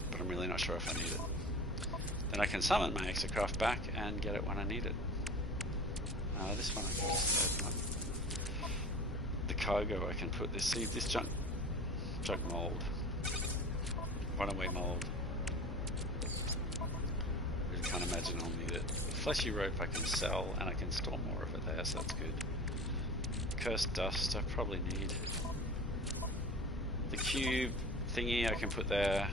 but I'm really not sure if I need it. Then I can summon my exocraft back and get it when I need it. This one I can just open up. The cargo I can put this, see this junk mold, runaway mold. Really can't imagine I'll need it. Fleshy rope I can sell, and I can store more of it there, so that's good. Cursed dust I probably need. The cube thingy I can put there.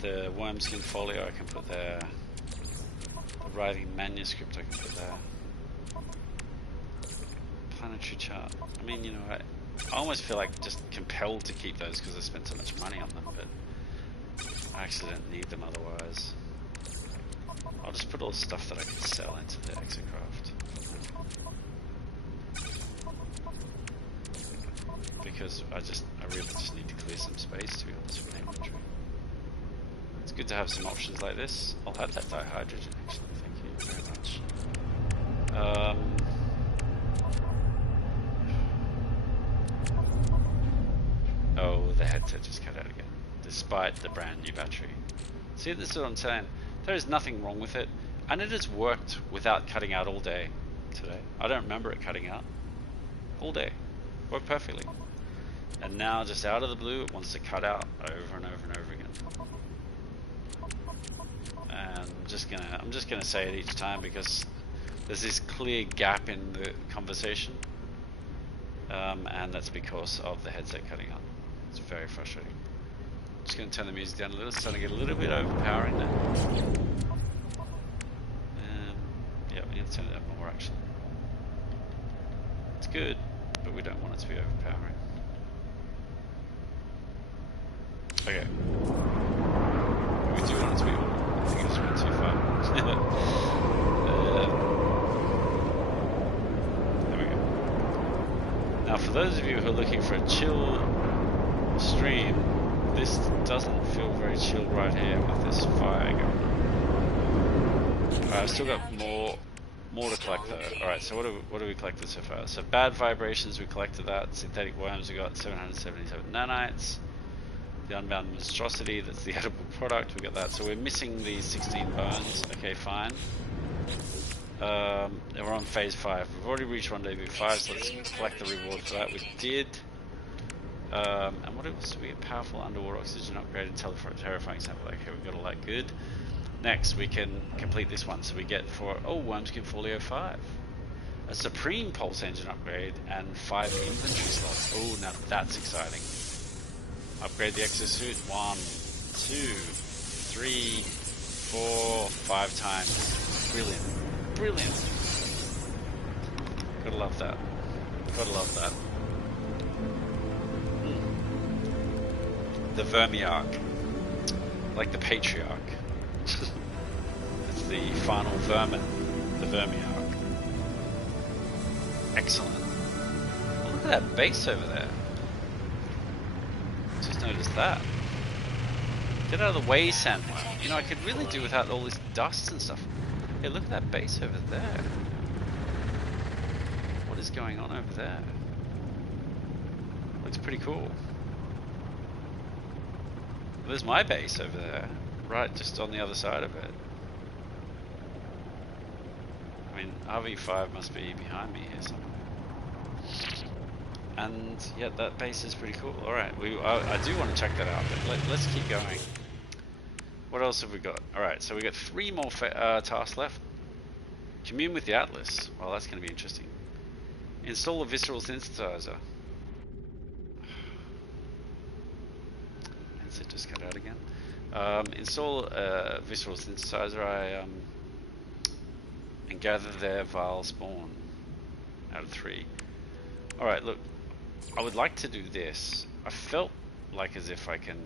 The wormskin folio I can put there. The writhing manuscript I can put there. Planetary chart. I mean, you know, I almost feel like just compelled to keep those because I spent so much money on them, but I actually don't need them otherwise. I'll just put all the stuff that I can sell into the exocraft. Because I really just need to clear some space, to be honest, with my inventory. It's good to have some options like this. I'll have that dihydrogen actually, thank you very much. Oh, the headset just cut out again, despite the brand new battery. See, this is what I'm saying. There is nothing wrong with it, and it has worked without cutting out all day today. I don't remember it cutting out all day. Worked perfectly. And now, just out of the blue, it wants to cut out over and over and over again. And I'm just gonna say it each time because there's this clear gap in the conversation, and that's because of the headset cutting out. It's very frustrating. Just gonna turn the music down a little. It's starting to get a little bit overpowering now. Yeah, we need to turn it up more actually. It's good, but we don't want it to be overpowering. Okay. We do want it to be. I think it's went too far. those of you who are looking for a chill stream, this doesn't feel very chill right here with this fire going on. Alright, I've still got more to collect though. Alright, so what have we collected so far? So bad vibrations, we collected that. Synthetic worms, we got 777 nanites. The unbound monstrosity, that's the edible product, we got that. So we're missing these 16 bones. Okay, fine. We're on phase 5. We've already reached Rendezvous 5, so let's collect the reward for that. We did. And what else? We get powerful underwater oxygen upgrade and terrifying sample. Okay, we got all that good. Next, we can complete this one. So we get for Wormskin Folio 5, a supreme pulse engine upgrade and 5 inventory slots. Oh, now that's exciting. Upgrade the exosuit 1, 2, 3, 4, 5 times. Brilliant. Brilliant. Gotta love that. Gotta love that. The Vermiarch. Like the Patriarch. It's the final vermin. The Vermiarch. Excellent. Oh, look at that base over there. Just noticed that. Get out of the way, Sandworm. You know, I could really do without all this dust and stuff. Hey, look at that base over there. What is going on over there? Looks pretty cool. There's my base over there, right just on the other side of it. I mean, RV5 must be behind me here somewhere. And yeah, that base is pretty cool. Alright, I do want to check that out, but let's keep going. What else have we got? Alright, so we got 3 more tasks left. Commune with the Atlas. Well, that's going to be interesting. Install a visceral synthesizer. It just cut out again. Install a visceral synthesizer. And gather their vile spawn. Out of 3. Alright, look. I would like to do this. I felt like as if I can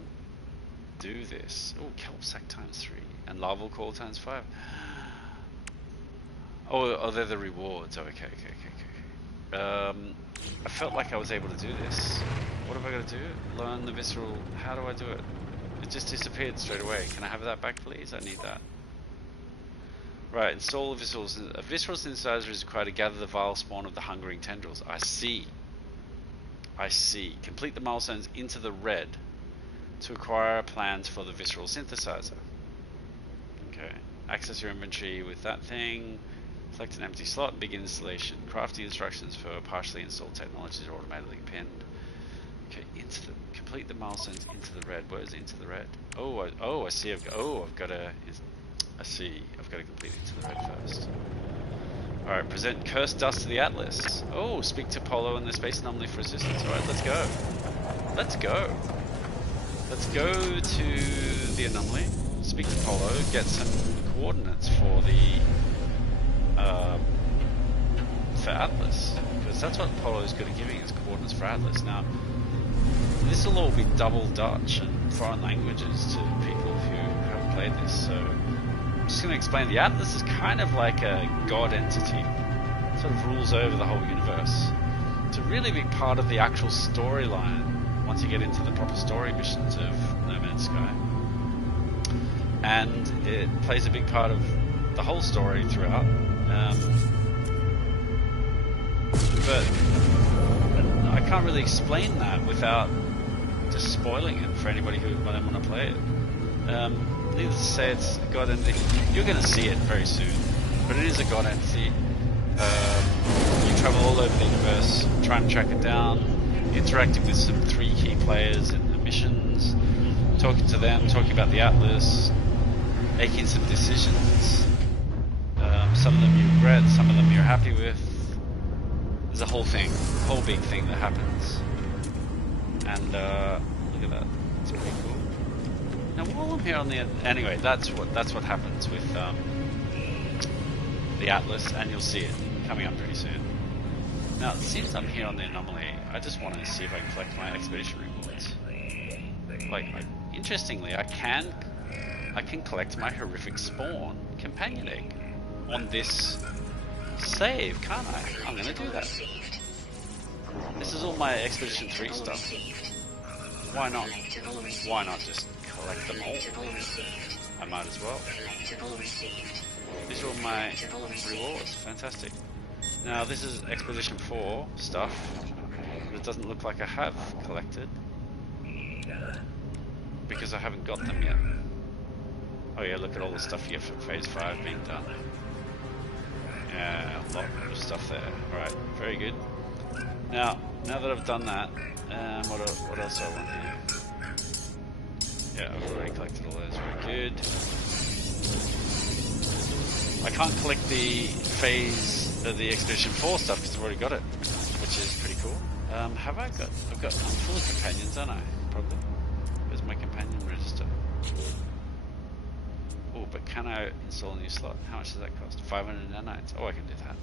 do this. Oh, kelp sack times 3 and larval core times 5. Oh, they're the rewards. Oh, okay. I felt like I was able to do this. What have I got to do? Learn the visceral. How do I do it? It just disappeared straight away. Can I have that back, please? I need that. Right, install a visceral. A visceral synthesizer is required to gather the vile spawn of the hungering tendrils. I see. Complete the milestones into the red to acquire plans for the visceral synthesizer. Okay. Access your inventory with that thing. Select an empty slot. Begin installation. Crafting instructions for partially installed technologies are automatically pinned. Okay, complete the milestones into the red. Where is into the red? Oh, I see. I've got to complete into the red first. Alright, present cursed dust to the Atlas. Oh, speak to Polo and the space anomaly for assistance. Alright, let's go. Let's go to the anomaly, speak to Polo, get some coordinates for the for Atlas, because that's what Polo is good at giving, is coordinates for Atlas. Now, this will all be double Dutch and foreign languages to people who haven't played this, so I'm just going to explain. The Atlas is kind of like a god entity. It sort of rules over the whole universe. It's a really big part of the actual storyline once you get into the proper story missions of No Man's Sky. And it plays a big part of the whole story throughout. But I can't really explain that without just spoiling it for anybody who might want to play it. Needless to say, it's a god entity. You're going to see it very soon, but it is a god entity. You travel all over the universe, trying to track it down, interacting with some 3 key players in the missions, talking to them, talking about the Atlas, making some decisions. Some of them you regret, some of them you're happy with. There's a whole big thing that happens. And look at that, it's pretty cool. Now while I'm here on the anyway, that's what happens with the Atlas, and you'll see it coming up pretty soon. Now since I'm here on the anomaly, I just want to see if I can collect my expedition rewards. Interestingly, I can collect my horrific spawn companion egg on this save, can't I? I'm gonna do that. This is all my Expedition 3 Collectible stuff. received. Why not? Collectible received. Why not just collect them all? Collectible received. I might as well. Collectible received. These are all my Collectible received. rewards. Fantastic. Now this is Expedition 4 stuff, but it doesn't look like I have collected because I haven't got them yet. Oh yeah, look at all the stuff you get for Phase 5 being done. Yeah, a lot of stuff there. Alright, very good. Now that I've done that, what else do I want here? Yeah, I've already collected all those. Very good. I can't collect the the Expedition 4 stuff because I've already got it, which is pretty cool. I'm full of companions, aren't I? Probably. Where's my companion register? Oh, but can I install a new slot? How much does that cost? 500 nanites. Oh, I can do that.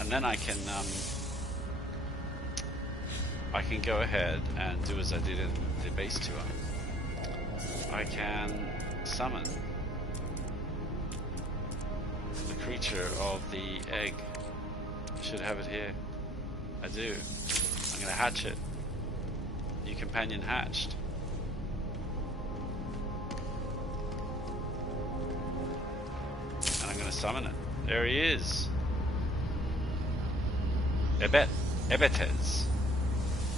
And then I can go ahead and do as I did in the base tour. I can summon the creature of the egg. I should have it here. I do. I'm going to hatch it. New companion hatched. And I'm going to summon it. There he is. Ebetes.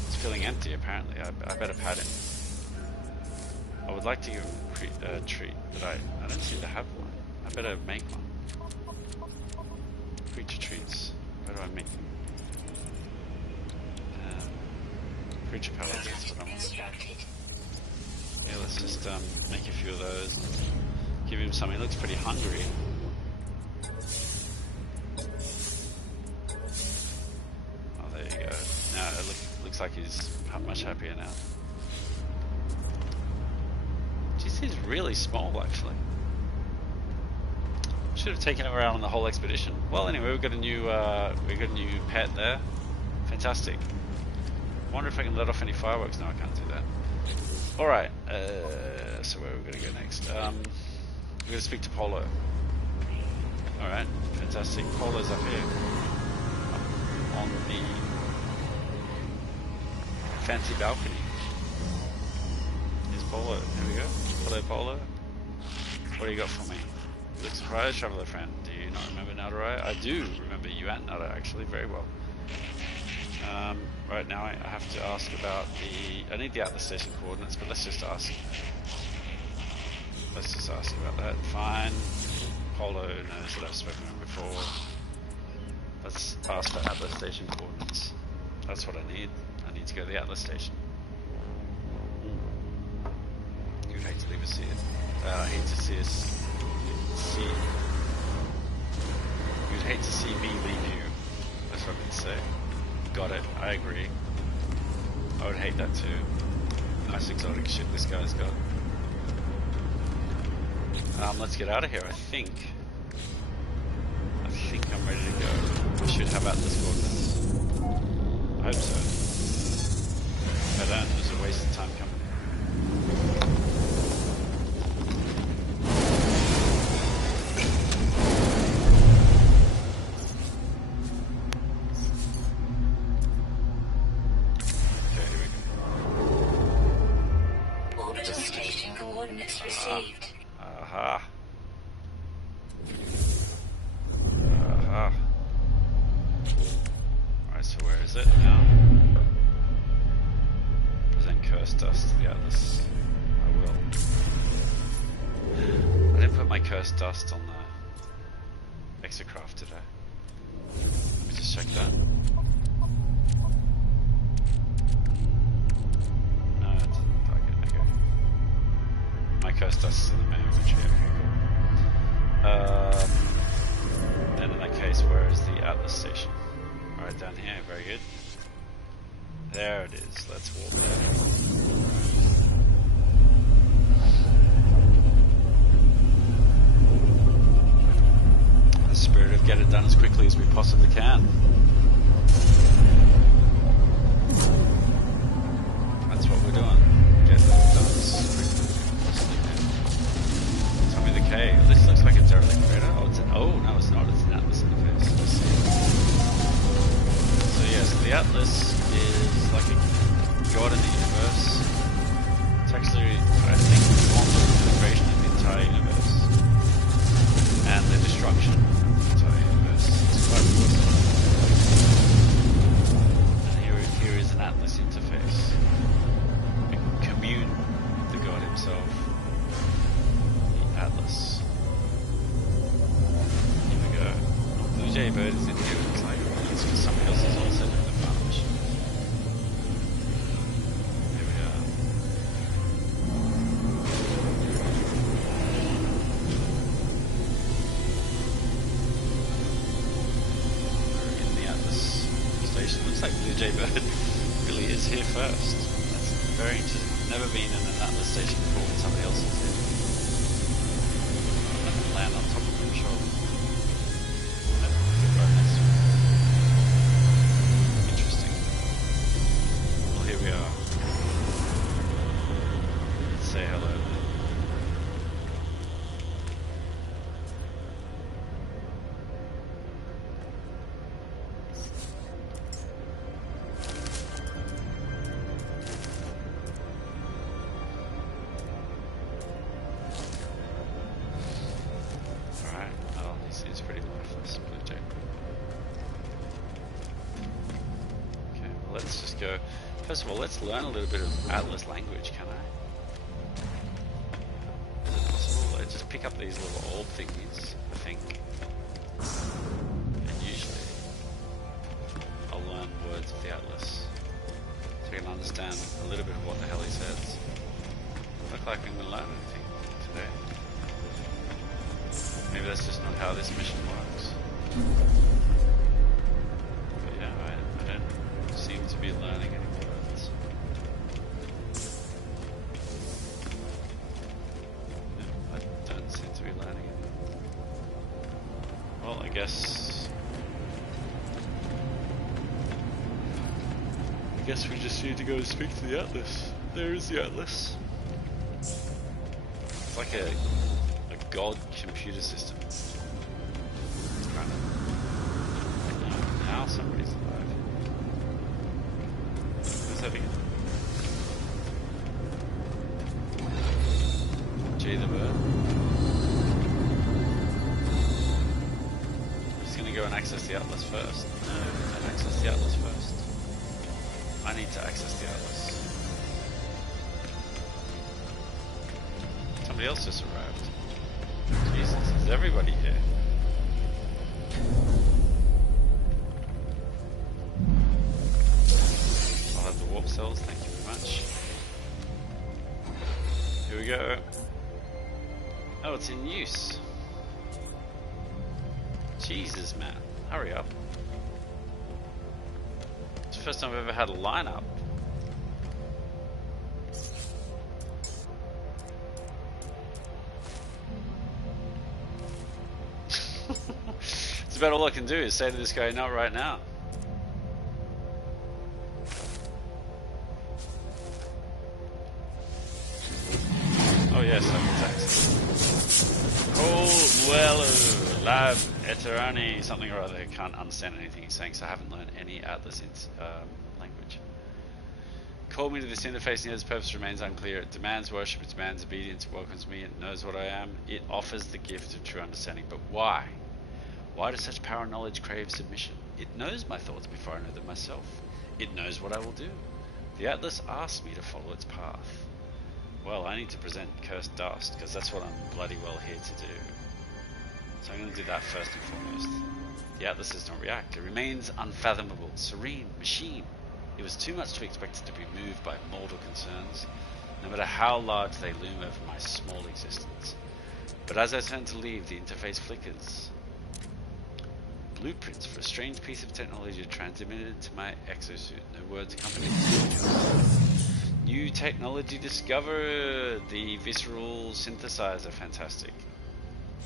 It's feeling empty apparently. I better pat him. I would like to give him a treat, but I don't seem to have one. I better make one. Creature treats. Where do I make them? Creature pellets, that's what I want. Yeah, let's just make a few of those. Give him something. He looks pretty hungry. Oh, there you go. Now it looks like he's much happier now. Geez, he's really small actually. Should have taken him around on the whole expedition. Well, anyway, we've got a new pet there. Fantastic. Wonder if I can let off any fireworks. No, I can't do that. All right. So where are we going to go next? We're going to speak to Polo. All right. Fantastic. Polo's up here on the fancy balcony. Here's Polo. Here we go. Hello, Polo. What do you got for me? Look surprised, traveler friend. Do you not remember Nadarai? I do remember you and Nada actually very well. Right now I have to ask about I need the Atlas station coordinates, but let's just ask about that. Fine. Polo knows that I've spoken to him before. Let's ask for Atlas station coordinates. That's what I need. I need to go to the Atlas station. You'd hate to leave us here. I hate to see us. You'd hate to see me leave you. That's what I'm going to say. Got it. I agree. I would hate that too. Nice exotic shit this guy's got. Let's get out of here. I think I'm ready to go. I should have Atlas coordinates. I hope so. If I don't, there's a waste of time coming. Dust on the exocraft today. Let me just check that. No, it doesn't target. Okay. My cursed dust is in the main inventory. Okay, cool. Then in that case, where is the Atlas station? Right down here. Very good. There it is. Let's walk there. Spirit of get it done as quickly as we possibly can. That's what we're doing. Get it done as quickly as we possibly can. Tell me the cave. This looks like a derelict crater. Oh, no, it's not. It's an Atlas interface. Let's see. So yes, the Atlas is like a god in the universe. It's actually, I think, responsible for the creation of the entire universe and the destruction of the entire universe. It's quite awesome. And here is an Atlas interface. We can commune with the god himself, the Atlas. Here we go. Oh, Blue Jay Bird is in here. Looks like it's because somebody else is also doing the final mission. Here we are. We're in the Atlas station. Looks like Blue Jay Bird really is here first. That's very interesting. Never been in an Atlas station before when somebody else is here. I'm going to land on top of him, sure. Right next to him. Interesting. Well, here we are. Let's say hello. Alright, oh, he seems pretty lifeless, Blue Jay. Okay, well, let's just go. First of all, let's learn a little bit of Atlas language, can I? Is it possible? I just pick up these little orb thingies, I think. And usually, I'll learn words of the Atlas. So I can understand a little bit of what the hell he says. Look like I'm going to learn anything today. Maybe that's just not how this mission works. But yeah, I don't seem to be learning any words. No, I don't seem to be learning any. Well, I guess we just need to go speak to the Atlas. There is the Atlas. It's like a god computer system. Kind of. Now somebody's alive. Who's that again? Jay the bird. He's gonna go and access the Atlas first. No, don't access the Atlas first. I need to access the Atlas. Somebody else just arrived. Jesus, is everybody here? I'll have the warp cells, thank you very much. Here we go. Oh, it's in use. Jesus, man. Hurry up. It's the first time I've ever had a lineup. It's about all I can do is say to this guy, not right now. Oh yes, I can text. Cold Muello, Lab Eterani, something or other. I can't understand anything he's saying, so I haven't learned any Atlas language. Called me to this interface and yet its purpose remains unclear. It demands worship, it demands obedience, it welcomes me, it knows what I am. It offers the gift of true understanding. But why? Why does such power and knowledge crave submission? It knows my thoughts before I know them myself. It knows what I will do. The Atlas asks me to follow its path. Well, I need to present cursed dust, because that's what I'm bloody well here to do. So I'm going to do that first and foremost. The Atlas does not react. It remains unfathomable, serene, machine. It was too much to expect it to be moved by mortal concerns, no matter how large they loom over my small existence. But as I turn to leave, the interface flickers. Blueprints for a strange piece of technology transmitted to my exosuit. No words accompany this. New technology discovered. The visceral synthesizer. Fantastic.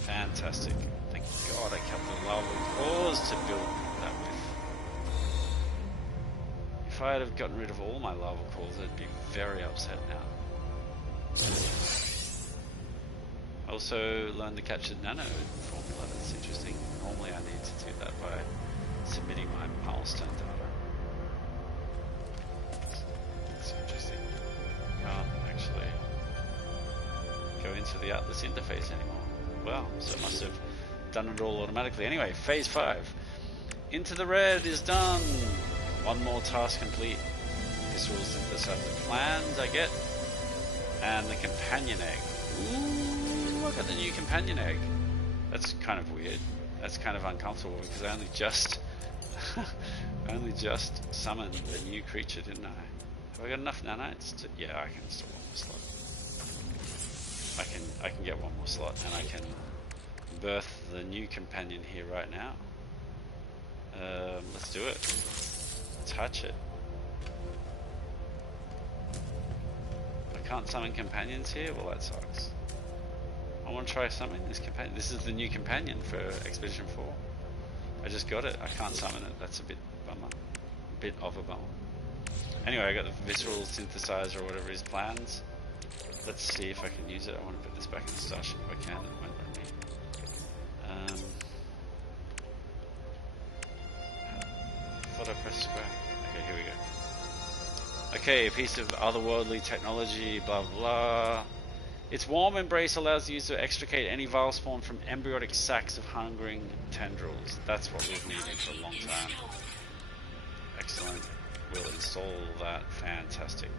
Fantastic. Thank God I kept the lava cores to build that with. If I had have gotten rid of all my lava cores, I'd be very upset now. I also learned the captured nano formula. That's interesting. Normally I need to do that by submitting my milestone data. into the Atlas interface anymore. Well, so it must have done it all automatically. Anyway, phase 5. Into the red is done. One more task complete. This will synthesize the plans I get. And the companion egg. Ooh, look at the new companion egg. That's kind of weird. That's kind of uncomfortable because I only just summoned the new creature, didn't I? Have I got enough nanites to... Yeah, I can install one more slot. I can get one more slot and I can birth the new companion here right now. Let's do it. Let's hatch it. I can't summon companions here? Well, that sucks. I want to try summoning this companion. This is the new companion for Expedition 4. I just got it. I can't summon it. That's a bit bummer. A bit of a bummer. Anyway, I got the visceral synthesizer or whatever his plans. Let's see if I can use it. I want to put this back in the starship if I can. It won't let me. I thought I pressed square. Okay, here we go. Okay, a piece of otherworldly technology, blah blah. Its warm embrace allows the user to extricate any vile spawn from embryonic sacs of hungering tendrils. That's what we've needed for a long time. Excellent. We'll install that. Fantastic.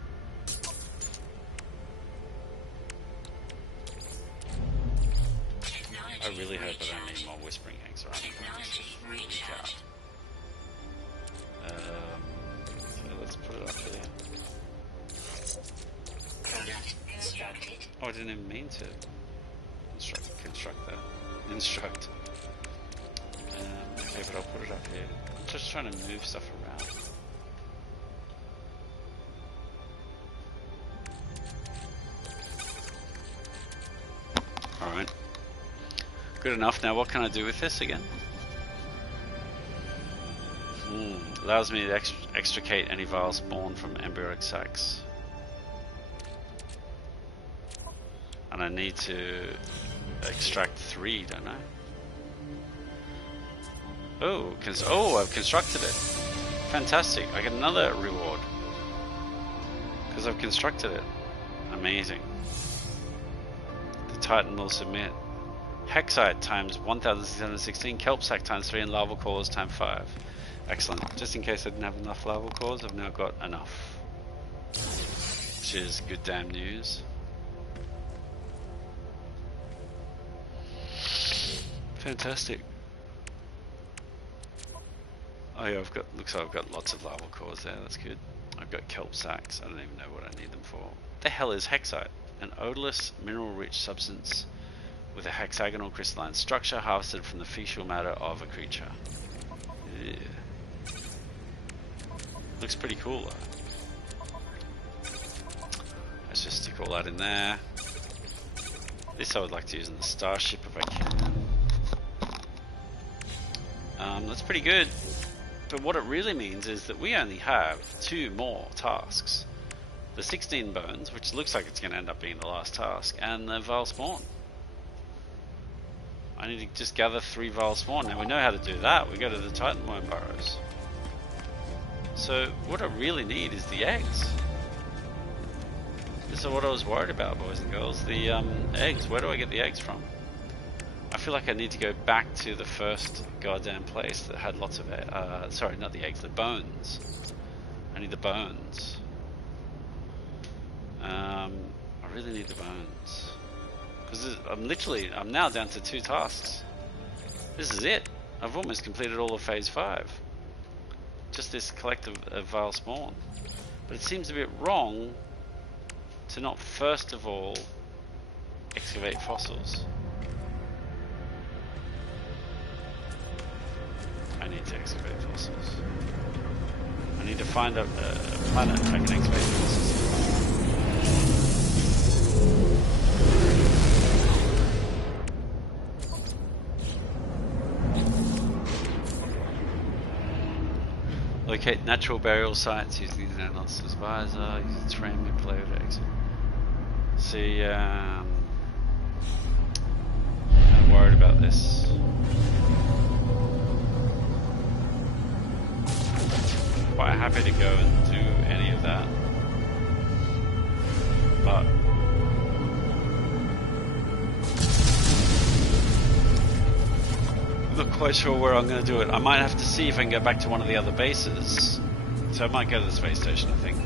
I really hope I don't need more whispering eggs around. So let's put it up here. Oh, I didn't even mean to construct that. Instruct. Okay, but I'll put it up here. I'm just trying to move stuff around. Alright. Good enough. Now what can I do with this again? Allows me to extricate any vile spawn from embryonic sacs. And I need to extract 3, don't I? Oh, I've constructed it. Fantastic. I get another reward. Because I've constructed it. Amazing. The Titan will submit. Hexite times 1616, kelp sac times 3, and lava cores times 5. Excellent. Just in case I didn't have enough lava cores, I've now got enough. Which is good damn news. Fantastic. Oh yeah, looks like I've got lots of lava cores there, that's good. I've got kelp sacs, I don't even know what I need them for. What the hell is hexite? An odorless, mineral-rich substance with a hexagonal crystalline structure harvested from the fecal matter of a creature. Yeah. Looks pretty cool though. Let's just stick all that in there. This I would like to use in the starship if I can. That's pretty good. But what it really means is that we only have 2 more tasks. The 16 bones, which looks like it's going to end up being the last task, and the Vile Spawn. I need to just gather 3 Vile Spawn. Now we know how to do that. We go to the Titan Worm burrows. So what I really need is the eggs. This is what I was worried about, boys and girls. The eggs. Where do I get the eggs from? I feel like I need to go back to the first goddamn place that had lots of sorry, not the eggs, the bones. I need the bones. I really need the bones. Because I'm now down to 2 tasks. This is it. I've almost completed all of phase 5. Just this collective of Vile Spawn. But it seems a bit wrong to not first of all excavate fossils. I need to excavate fossils. I need to find a planet I can excavate fossils. Locate natural burial sites using the analysis visor, use the terrain manipulator to exit. See, I'm worried about this. Quite happy to go and do any of that, but quite sure where I'm going to do it. I might have to see if I can go back to one of the other bases. So I might go to the space station, I think.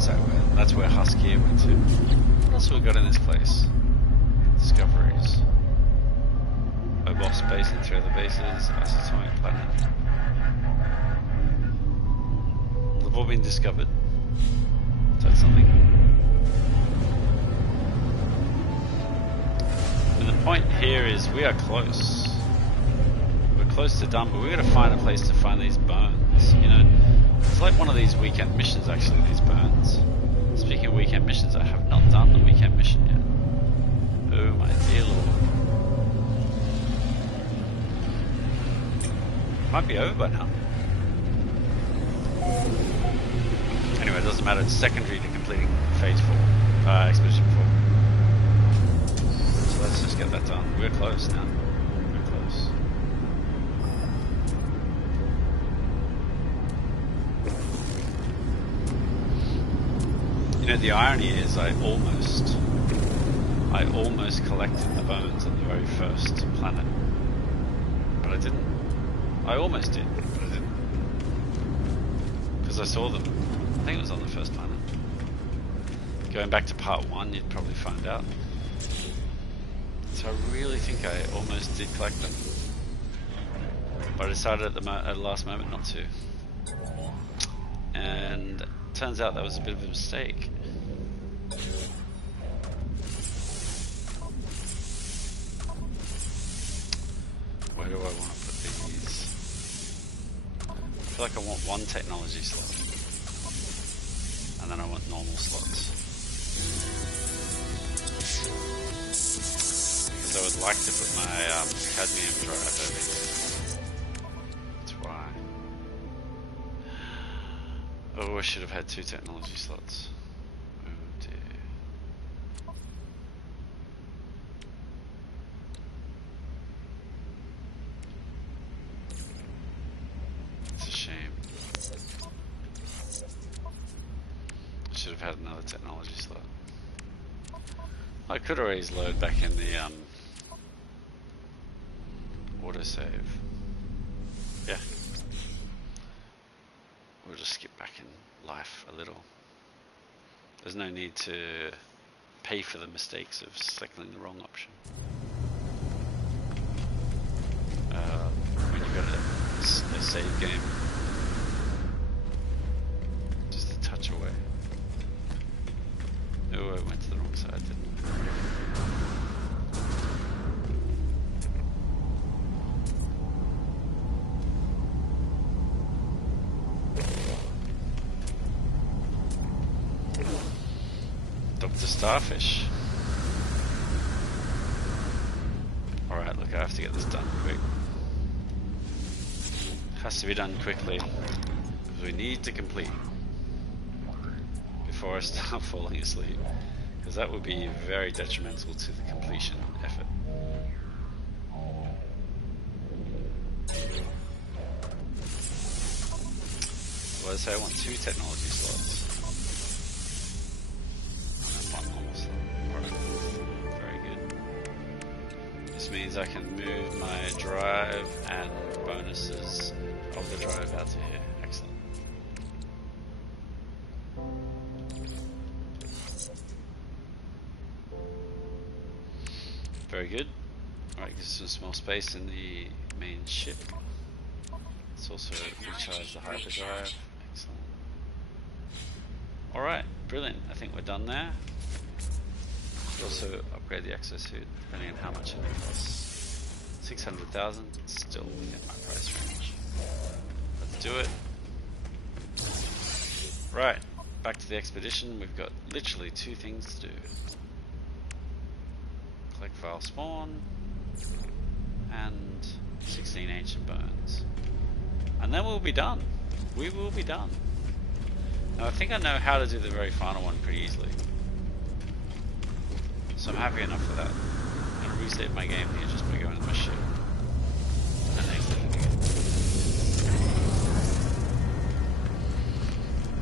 So that's where Husky went to. What else have we got in this place? Discoveries. Boss base and 3 other bases. Isotonic planet. They've all been discovered. Is that something? And the point here is we are close. We're close to done, but we've got to find a place to find these bones. You know, it's like one of these weekend missions actually, these bones. Speaking of weekend missions, I have not done the weekend mission yet. Oh my dear lord. Might be over by now. Anyway, it doesn't matter, it's secondary to completing phase 4, expedition 4. So let's just get that done. We're close now. We're close. You know, the irony is I almost collected the bones on the very first planet. But I didn't. I almost did, but I didn't. Because I saw them. I think it was on the first planet. Going back to part 1, you'd probably find out. So I really think I almost did collect them. But I decided at the last moment not to. And it turns out that was a bit of a mistake. Where do I want to put these? I feel like I want one technology slot. And then I want normal slots. Because I would like to put my cadmium drive over here. That's why. Oh, I should have had 2 technology slots. Oh dear. It's a shame. I should have had another technology slot. I could always load back in the autosave. Yeah. We'll just skip back in life a little. There's no need to pay for the mistakes of selecting the wrong option. When you've got a save game, just a touch away. Oh, I went to the wrong side, didn't I? Dr. Starfish. Alright, look, I have to get this done quick. Has to be done quickly. Because we need to complete before I start falling asleep. Because that would be very detrimental to the completion effort. Well, I say I want 2 technology slots. This means I can move my drive and bonuses of the drive out to here. Excellent. Very good. Alright, gives us some small space in the main ship. Let's also recharge the hyperdrive. Excellent. Alright, brilliant. I think we're done there. Also upgrade the exosuit depending on how much it costs. 600,000, still within my price range. Let's do it. Right, back to the expedition. We've got literally 2 things to do. Collect file spawn and 16 ancient bones. And then we'll be done. We will be done. Now I think I know how to do the very final one pretty easily. So I'm happy enough for that. I'm going to reset my game here just by going to my ship. And exiting again.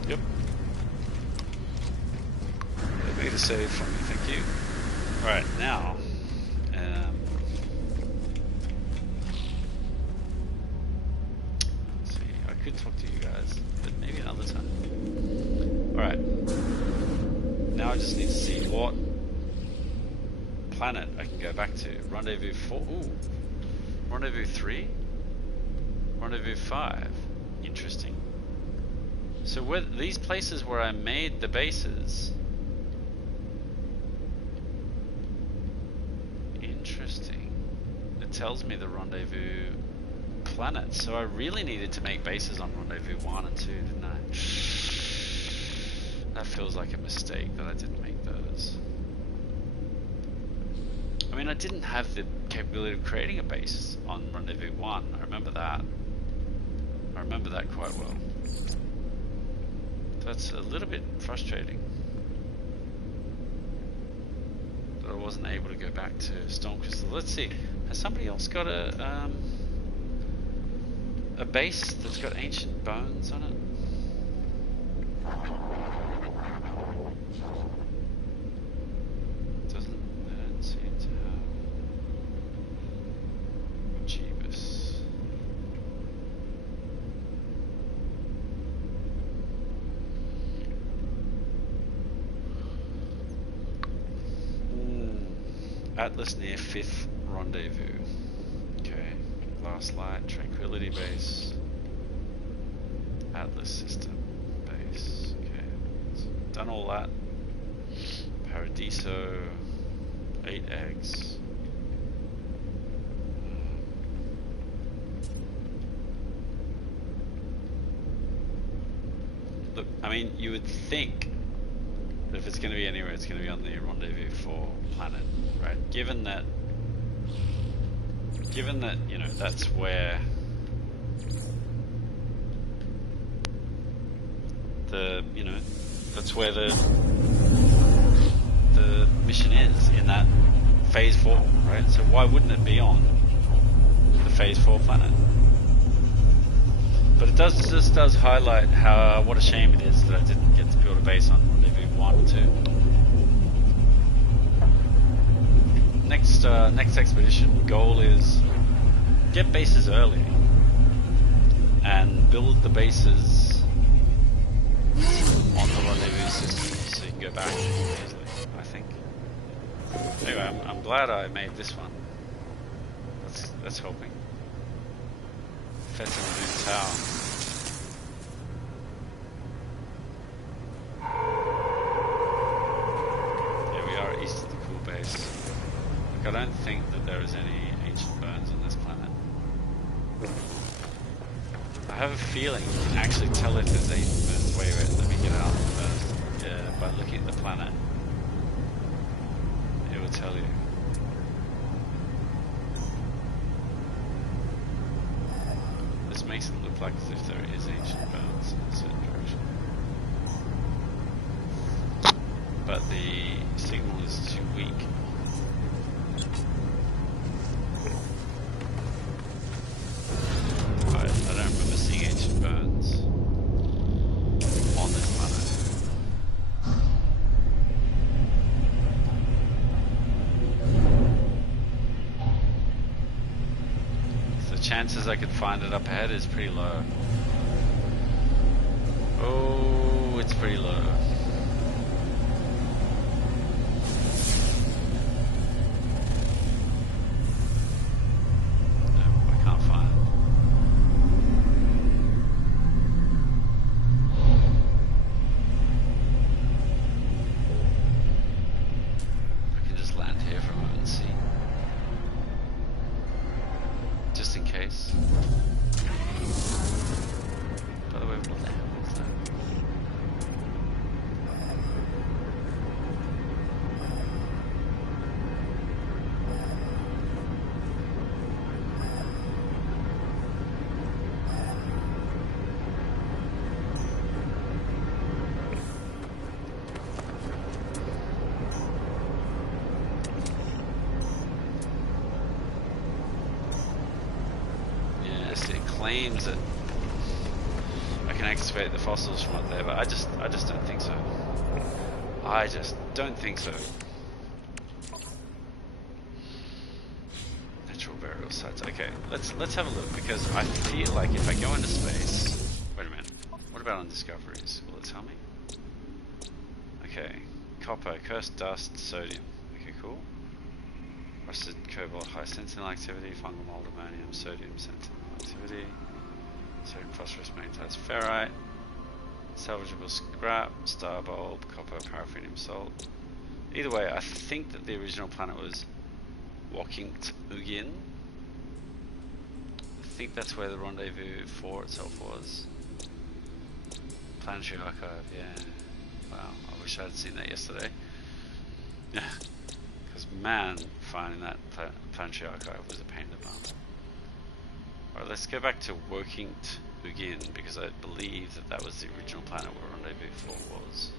Yep. Let me to save from me, thank you. Alright, now. talk to you guys, but maybe another time. Alright. Now I just need to see what planet I can go back to. Rendezvous 4. Ooh. Rendezvous 3? Rendezvous 5. Interesting. So these places where I made the bases. Interesting. It tells me the rendezvous planets. So I really needed to make bases on Rendezvous 1 and 2, didn't I? That feels like a mistake that I didn't make those. I mean, I didn't have the capability of creating a base on Rendezvous 1. I remember that. I remember that quite well. That's a little bit frustrating that I wasn't able to go back to Storm Crystal. Let's see. Has somebody else got a base that's got ancient bones on it? They don't seem to have. Jeebus. Atlas near 5th rendezvous. Okay. Last light, Tranquility base. Atlas system base. Okay. So done all that. Paradiso. 8 eggs. Look, I mean, you would think that if it's going to be anywhere, it's going to be on the Rendezvous 4 planet, right? Given that, you know, that's where that's where the mission is in that phase 4, right? So why wouldn't it be on the phase 4 planet? But it just does highlight what a shame it is that I didn't get to build a base on Rendezvous 1 or 2. Next expedition goal is get bases early and build the bases on the rendezvous system so you can go back easily, I think. Anyway, I'm glad I made this one. That's helping. Fetton Moon Tower. There we are, east of the cool base. Look, I don't think that there is any ancient bones on this planet. I have a feeling you can actually tell if there's ancient bones. Wait, let me get out first. Yeah, by looking at the planet, it will tell you. This makes it look like as if there is ancient bones in a certain direction. But the signal is too weak. I don't remember seeing ancient bones on this planet. So chances I could find it up ahead is pretty low. Oh, it's pretty low. Claims that I can excavate the fossils from up there, but I just don't think so. I just don't think so. Natural burial sites. Okay, let's have a look, because I feel like if I go into space, about on discoveries? Will it tell me? Okay. Copper, cursed dust, sodium. Okay, cool. Rusted cobalt, high sentinel activity, fungal mold, ammonium, sodium, sentinel activity. Sodium, phosphorus, magnetized ferrite. Salvageable scrap, star bulb, copper, paraffinium salt. Either way, I think that the original planet was Ugin. I think that's where the Rendezvous 4 itself was. Planetary Archive, yeah. Wow, I wish I had seen that yesterday. Yeah, because man, finding that Planetary Archive was a pain in the bum. Alright, let's go back to Ugin, because I believe that that was the original planet where Rendezvous 4 was.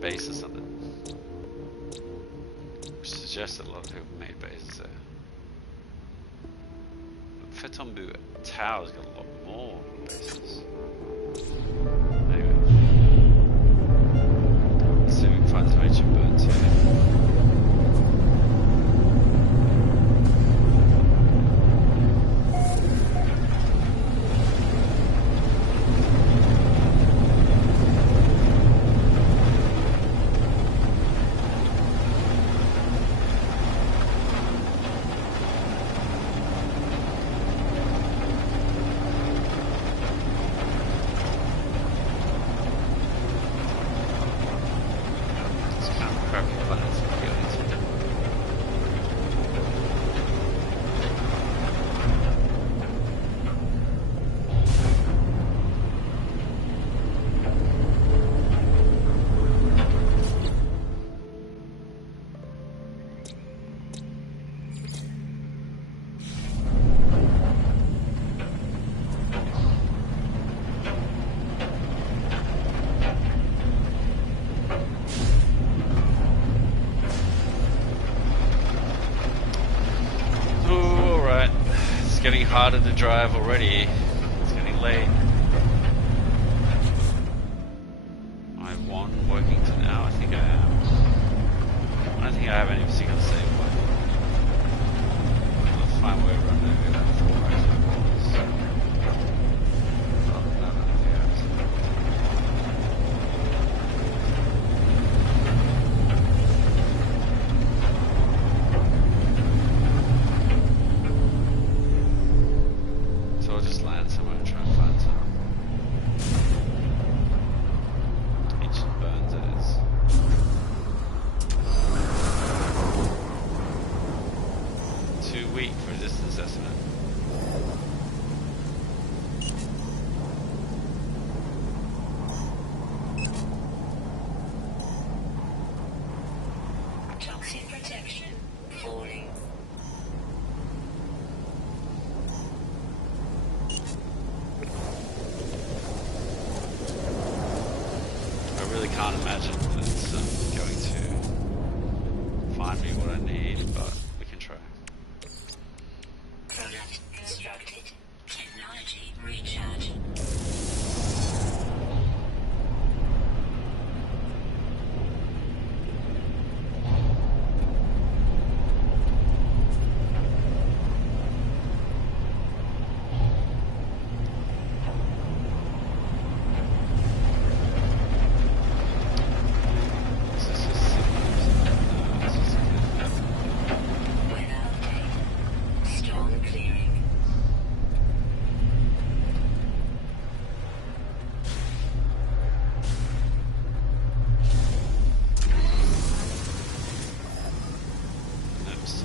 Bases on it, which suggests that a lot of people made bases there. But Fetombu Tower's got a lot more bases. Anyway, let's see if we can find some ancient burns here. Getting harder to drive already. It's getting late. Am I Workington now? I think I am. I don't think I have any particular save point. Let's find where Rendezvous 4 actually was. Oh, no, I don't think I have. Can't imagine that it's going to find me what I need, but we can try. Product constructed. Technology recharge.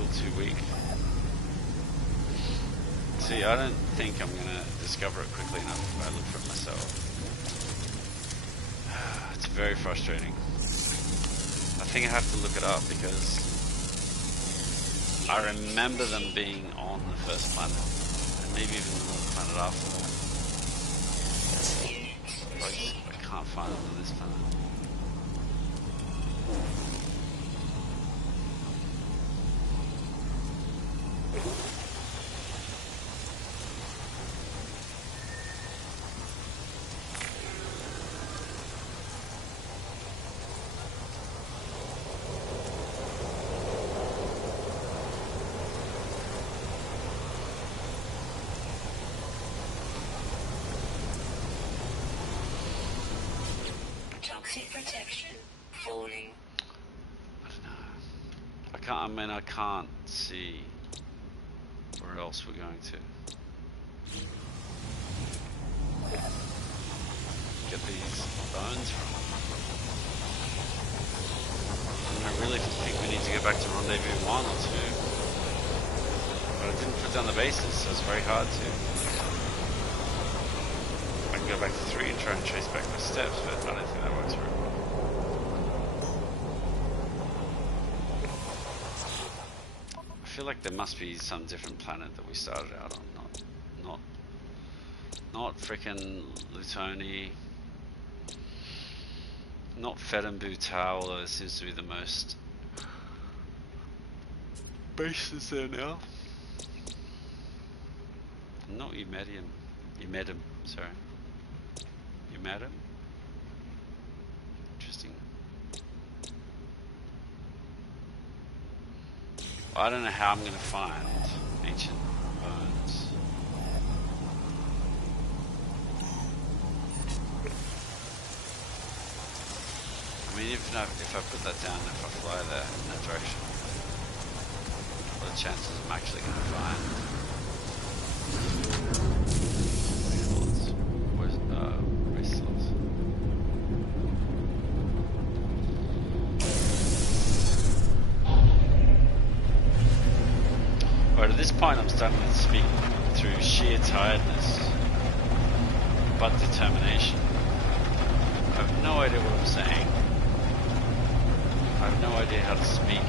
still too weak. See, I don't think I'm gonna discover it quickly enough if I look for it myself. It's very frustrating. I think I have to look it up because I remember them being on the first planet, and maybe even the planet after that. I can't find them on this planet. Protection falling. I don't know. I can't see where else we're going to. Get these bones from. And I really think we need to go back to Rendezvous 1 or 2. But I didn't put down the bases, so it's very hard to. I can go back to 3 and try and trace back my steps, but I don't think that works very well. I feel like there must be some different planet that we started out on, not frickin' Lutoni, not Fedambu Tau, although it seems to be the most bases there now. Not Umedium. Sorry. Umedium? Interesting. I don't know how I'm going to find ancient bones. I mean, if I put that down, if I fly there in that direction, what are the chances I'm actually going to find? Where's race slots? Alright, at this point I'm starting to speak through sheer tiredness, but determination. I have no idea what I'm saying. I have no idea how to speak.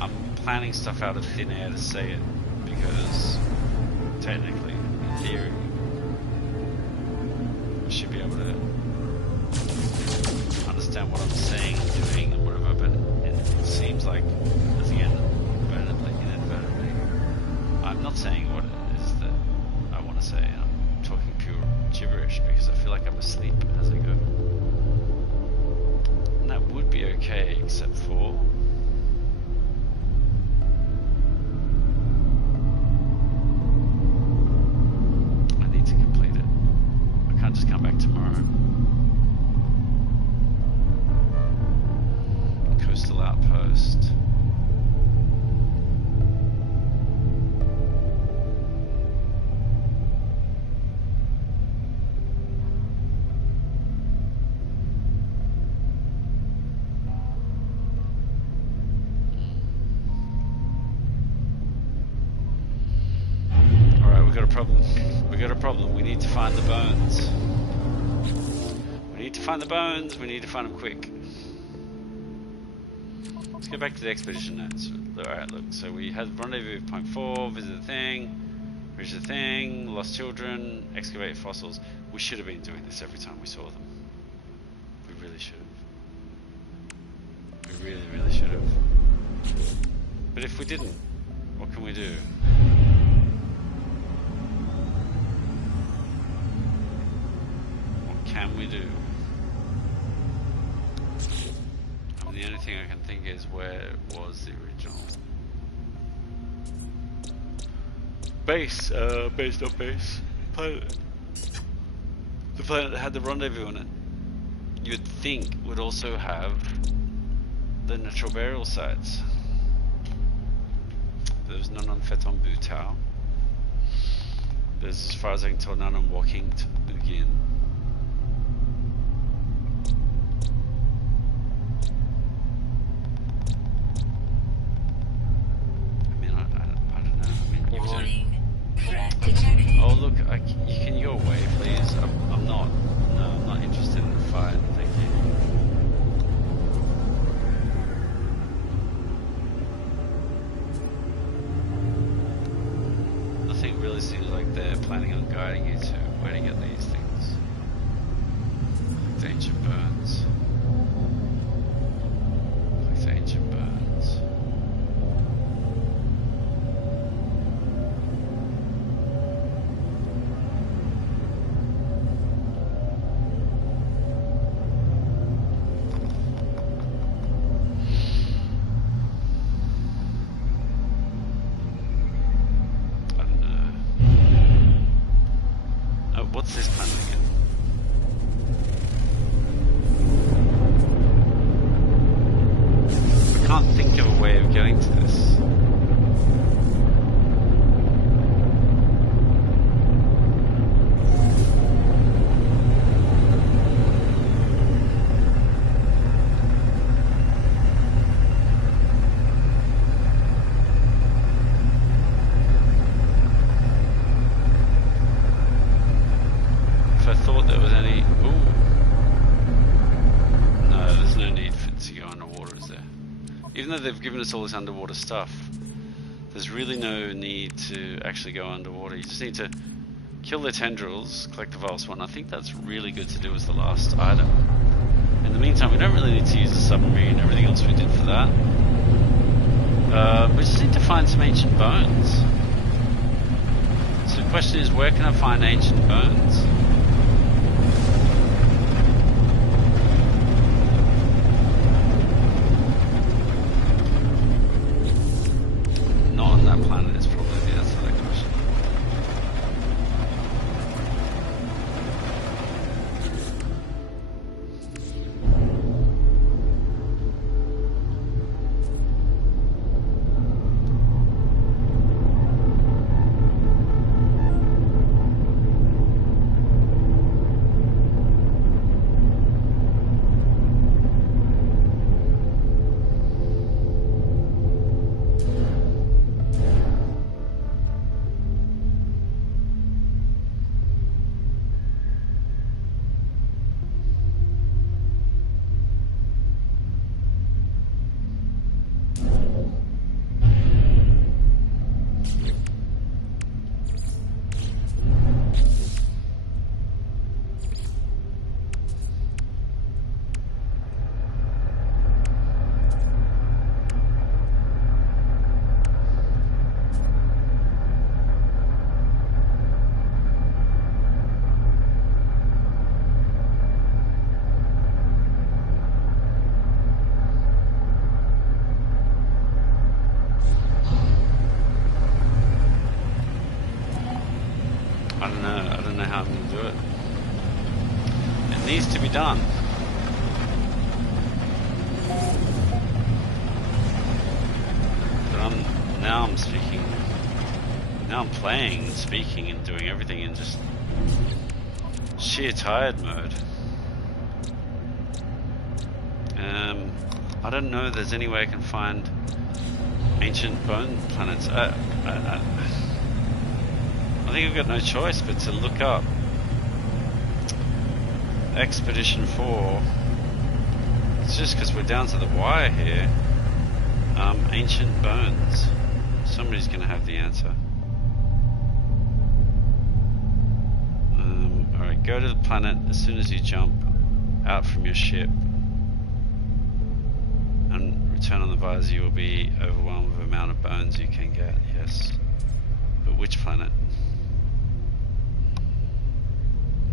I'm planning stuff out of thin air to say it, because technically, in theory, I should be able to understand what I'm saying and doing and whatever, but it seems like, again, inadvertently, I'm not saying what it is that I want to say. I'm talking pure gibberish because I feel like I'm asleep as I go. And that would be okay, except for I need to complete it. I can't just come back tomorrow. Coastal outpost. We got a problem. We need to find the bones. We need to find the bones. We need to find them quick. Let's go back to the expedition notes. Alright, look. So we had rendezvous point 4, visit the thing, reach the thing, lost children, excavate fossils. We should have been doing this every time we saw them. We really should have. We really, really should have. But if we didn't, what can we do? Can we do? I mean, the only thing I can think is where was the original base, not base, planet. The planet that had the rendezvous in it. You'd think would also have the natural burial sites. There was none on Fedambu Tau. There's, as far as I can tell, none on Walking to Begin. planning on guiding you to where to get these things. The ancient burns. The ancient burns. What's this planet again? I can't think of a way of getting to this. They've given us all this underwater stuff. There's really no need to actually go underwater. You just need to kill the tendrils, collect the vial swan. I think that's really good to do as the last item. In the meantime, we don't really need to use the submarine and everything else we did for that. We just need to find some ancient bones. So the question is, where can I find ancient bones? Planet is probably the answer to that question. I don't know how I'm going to do it. It needs to be done. But now I'm speaking. Now I'm playing and speaking and doing everything in just sheer tired mode. I don't know if there's any way I can find ancient bone planets. I think I've got no choice but to look up Expedition 4. It's just because we're down to the wire here. Ancient bones. Somebody's going to have the answer. Alright, go to the planet as soon as you jump out from your ship and return on the visor. You will be overwhelmed with the amount of bones you can get. Yes. But which planet?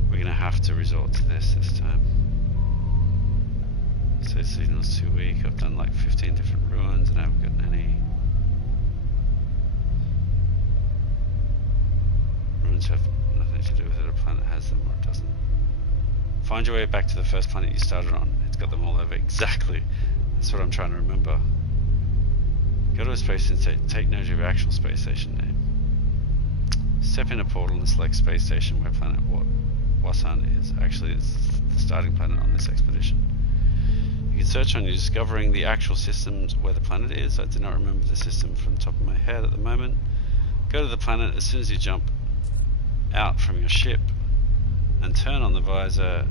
We're going to have to resort to this time. So signal's too weak. I've done like 15 different ruins and I haven't gotten any. Ruins have nothing to do with it. A planet has them or it doesn't. Find your way back to the first planet you started on. It's got them all over. Exactly. That's what I'm trying to remember. Go to a space station. Take note of your actual space station name. Step in a portal and select space station where planet Wasan is. Actually, it's the starting planet on this expedition. You can search on you discovering the actual systems where the planet is. I do not remember the system from the top of my head at the moment. Go to the planet as soon as you jump out from your ship and turn on the visor.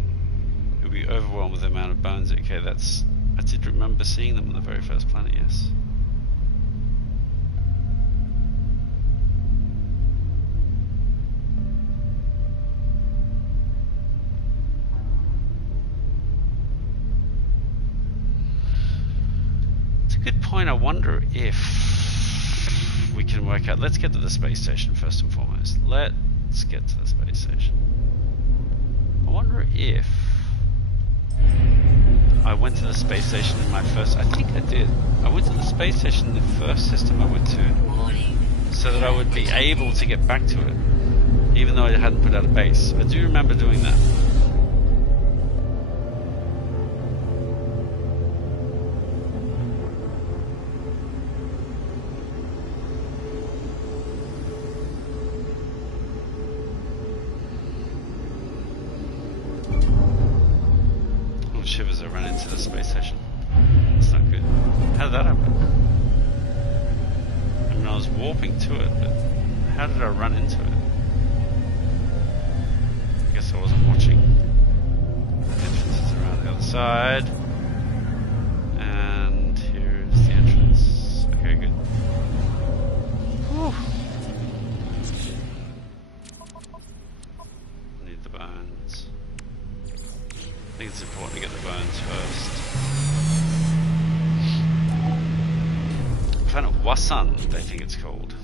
You'll be overwhelmed with the amount of bones. Okay, I did remember seeing them on the very first planet, yes. midpoint, I wonder if we can work out. Let's get to the space station first and foremost. Let's get to the space station. I wonder if I went to the space station in my first. I think I did. I went to the space station in the first system I went to, so that I would be able to get back to it, even though I hadn't put out a base. I do remember doing that. Shivers, I ran into the space station. That's not good. How did that happen? I mean, I was warping to it, but how did I run into it? I guess I wasn't watching. The entrance is around the other side. And here's the entrance. Okay, good. Whew. Need the bones. I think it's important to get the bones first. Planet Wasan, they think it's called.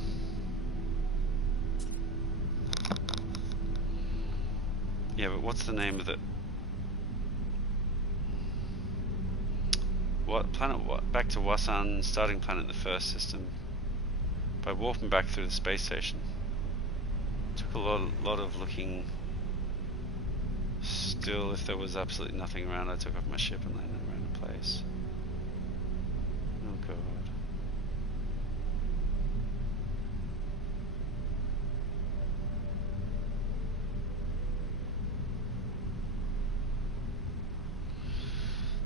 Yeah, but what's the name of it? What planet? What? Back to Wasan, starting planet in the first system. By warping back through the space station. Took a lot of looking. Still, if there was absolutely nothing around, I took off my ship and landed around a place. Oh god.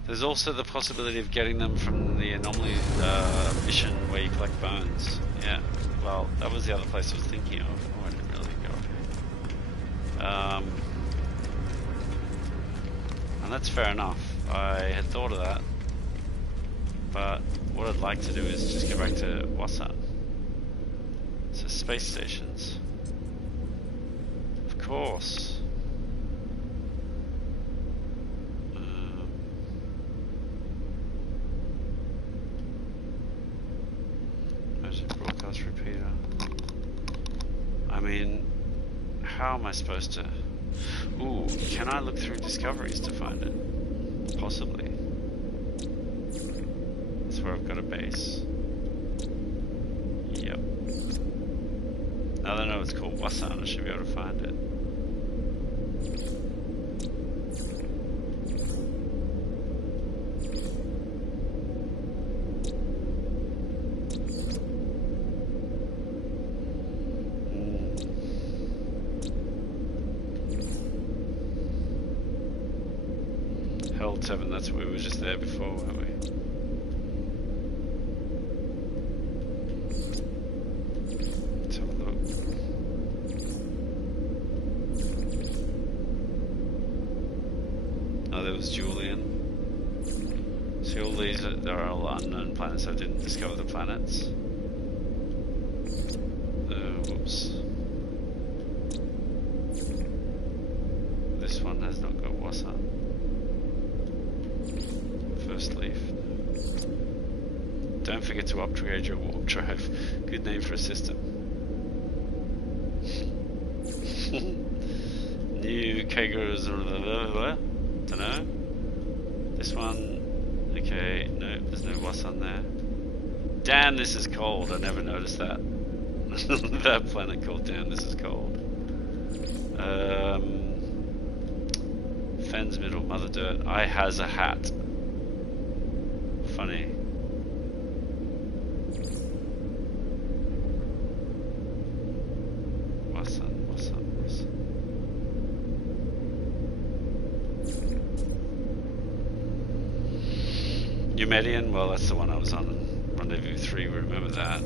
There's also the possibility of getting them from the anomaly mission where you collect bones. Yeah, well, that was the other place I was thinking of. Oh, I didn't really go. And that's fair enough. I had thought of that. But what I'd like to do is just go back to Wasan. So space stations. Of course. Emergency broadcast repeater. I mean, how am I supposed to... Ooh, can I look through discoveries to find it? Possibly. That's where I've got a base. Yep. Now that I know it's called Wasan, I should be able to find it. Held 7, that's we were just there before, weren't we? Let's have a look. Oh, there was Julian. See, all these are all unknown planets. I didn't discover the planets. Whoops. This one has not got Wasan. First leaf. Don't forget to upgrade your warp drive. Good name for a system. New Kagers. Dunno. This one. Okay, no, there's no Wasan there. Damn, this is cold. I never noticed that. That planet called Damn, this is cold. Fens Middle, Mother Dirt. I has a hat. Funny. Wasan. Eumedion, well, that's the one I was on. Rendezvous 3, we remember that.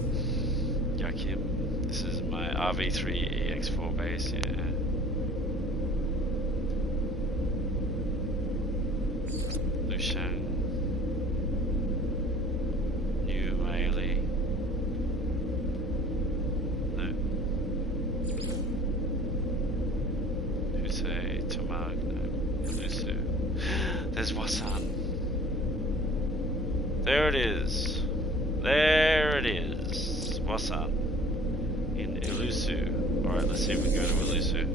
Yakim. This is my RV3 EX4 base, yeah. Lushang. New Maili. No. Husei, Tomag, no. Lusu. There's Wasan. There it is. There it is. Wasan. In Ilusu. Alright, let's see if we can go to Ilusu.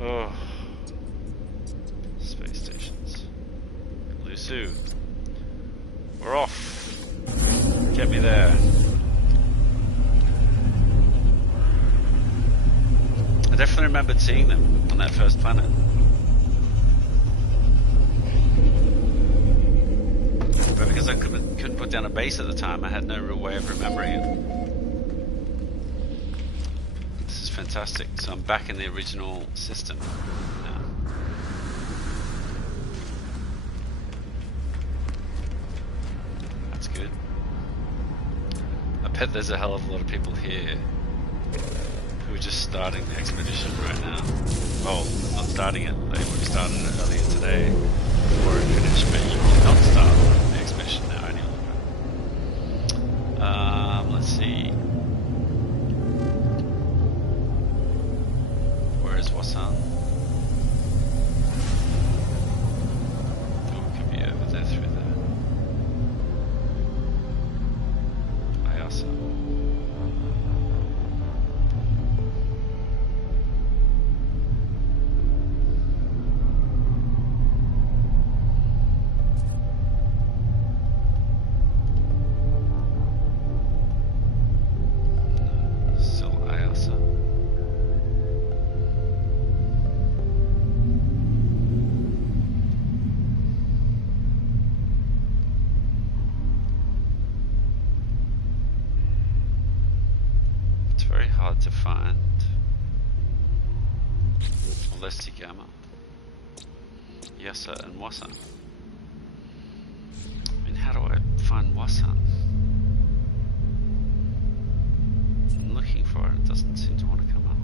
Oh. Space stations. Ilusu. We're off. Get me there. I definitely remembered seeing them on that first planet. But because I couldn't put down a base at the time, I had no real way of remembering it. This is fantastic. So I'm back in the original system now. That's good. I bet there's a hell of a lot of people here who are just starting the expedition right now. Well, not starting it. They would have started it earlier today before it finished, but you cannot start the expedition now any longer. Let's see. Where is Wasan? Oh, it could be over there through there. Ayasa. Hard to find. Lestigama, Yasa, and Wasan. I mean, how do I find Wasan? I'm looking for it. It doesn't seem to want to come up.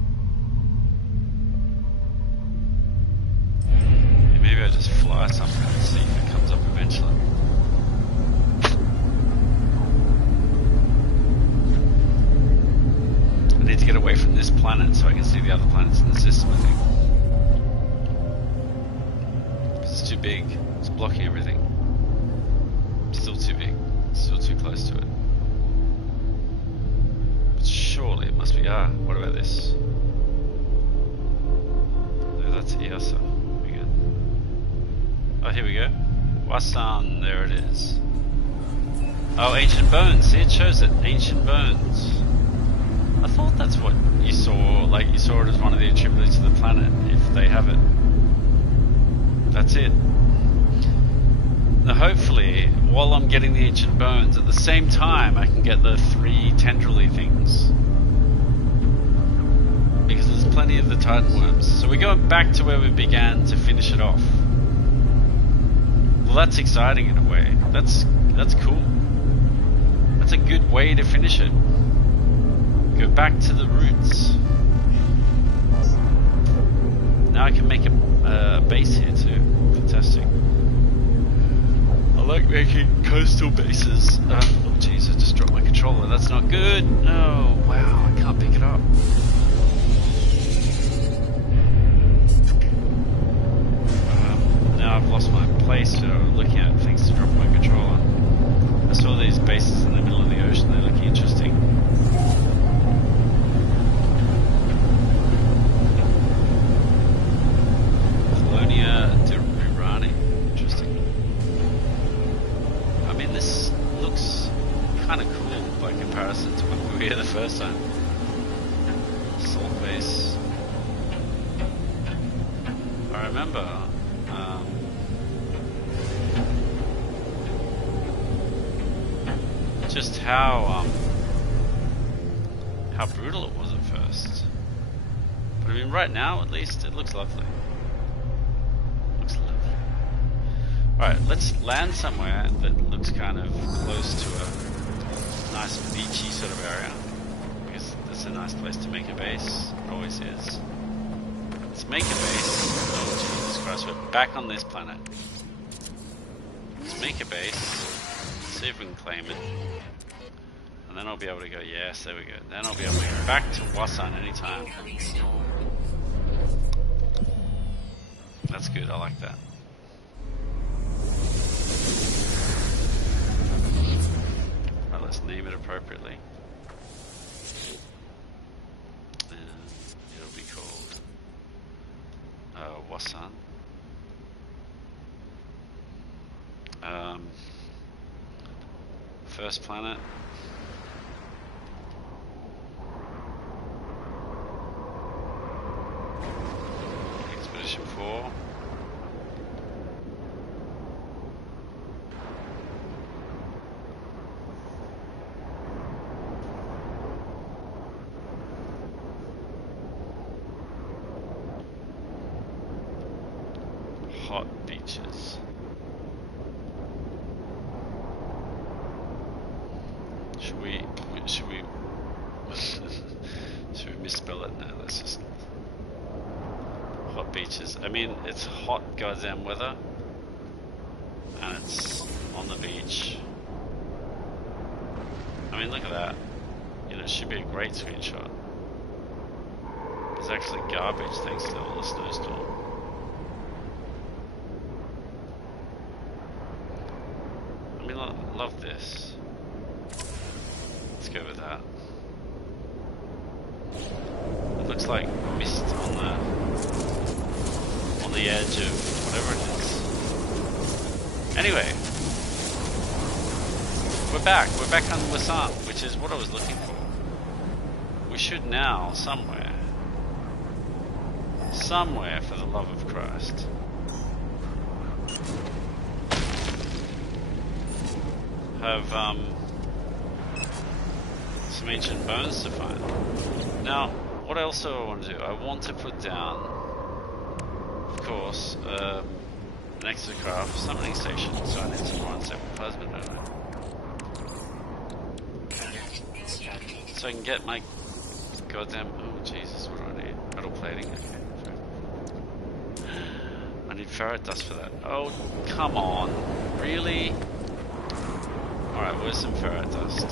Maybe I just fly something and see if it comes up eventually. I need to get away from this planet so I can see the other planets in the system, I think. It's too big. It's blocking everything. Still too big. Still too close to it. But surely it must be... what about this? No, that's Iasa. Again. Oh, here we go. Wasan, there it is. Oh, Ancient Bones. See, it shows it. Ancient Bones. I thought that's what you saw, like you saw it as one of the attributes of the planet, if they have it. That's it. Now hopefully, while I'm getting the Ancient Bones, at the same time I can get the 3 tendrily things. Because there's plenty of the Titan worms. So we're going back to where we began to finish it off. Well, that's exciting in a way. That's cool. That's a good way to finish it. Go back to the roots. Now I can make a base here too. Fantastic. I like making coastal bases. Oh jeez, I just dropped my controller. That's not good. Oh wow, I can't pick it up. Now I've lost my place. Looking at things to drop my controller. I saw these bases in the middle of the ocean. They're looking interesting. Interesting. I mean, this looks kind of cool by comparison to when we were here the first time. Salt base. I remember just how brutal it was at first. But I mean, right now at least it looks lovely. Alright, let's land somewhere that looks kind of close to a nice beachy sort of area. Because that's a nice place to make a base. It always is. Let's make a base. Oh Jesus Christ, we're back on this planet. Let's make a base. See if we can claim it. And then I'll be able to go, yes, there we go. Then I'll be able to go back to Wasan anytime. That's good, I like that. appropriately. And it'll be called Wasan. First planet. Expedition 4. Hot beaches. Should we should we misspell it? No, let's just hot beaches. I mean, it's hot goddamn weather, and it's on the beach. I mean, look at that. You know, it should be a great screenshot. It's actually garbage thanks to all the snowstorm. I mean, I love this. Let's go with that. It looks like mist on the edge of whatever it is. Anyway, we're back. We're back on Wasan, which is what I was looking for. We should now somewhere, for the love of Christ, have some ancient bones to find. Now, what else do I want to do? I want to put down, of course, an exocraft summoning station, so I need some more unstable plasma, don't I? So I can get my goddamn... Oh, Jesus, what do I need? Metal plating, okay. I need ferret dust for that. Oh, come on. Really? Alright, where's some ferret dust?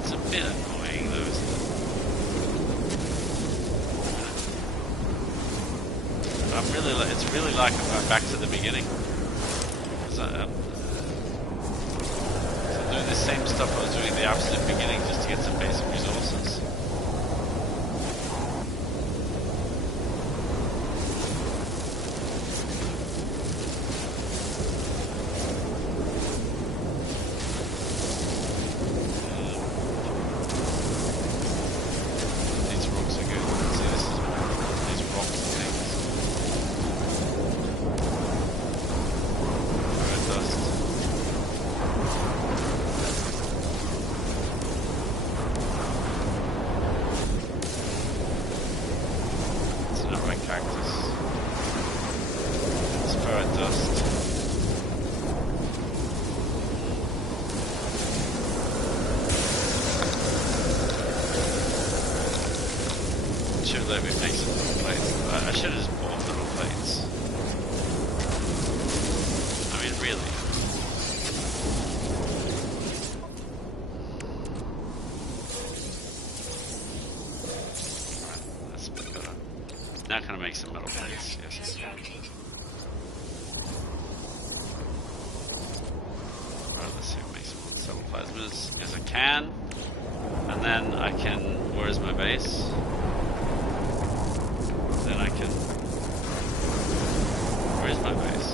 It's a bit annoying though, isn't it? I'm really like, it's really like I'm going back to the beginning. So doing the same stuff I was doing at the absolute beginning just to get some basic resources. Now can I make some metal plates? Yes. Alright, let's see, make some subtle plasmas. Yes, I can. And then I can... Where is my base? Then I can... Where is my base?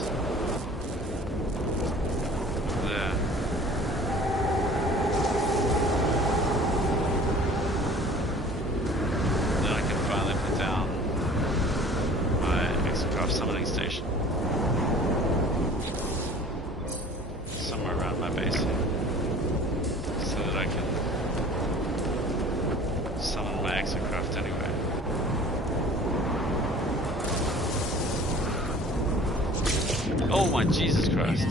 There. Then I can finally put down summoning station somewhere around my base here, so that I can summon my exocraft anyway. Oh my Jesus Christ.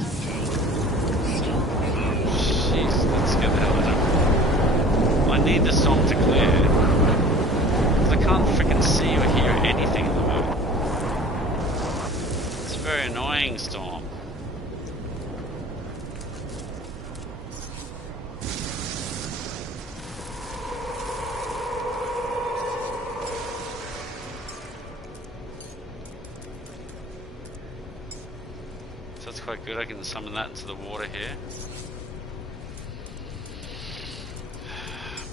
Jeez, let's get the hell out of here. I need the song to clear, because I can't freaking see or hear anything at the moment. Very annoying, Storm. That's quite good. I can summon that into the water here.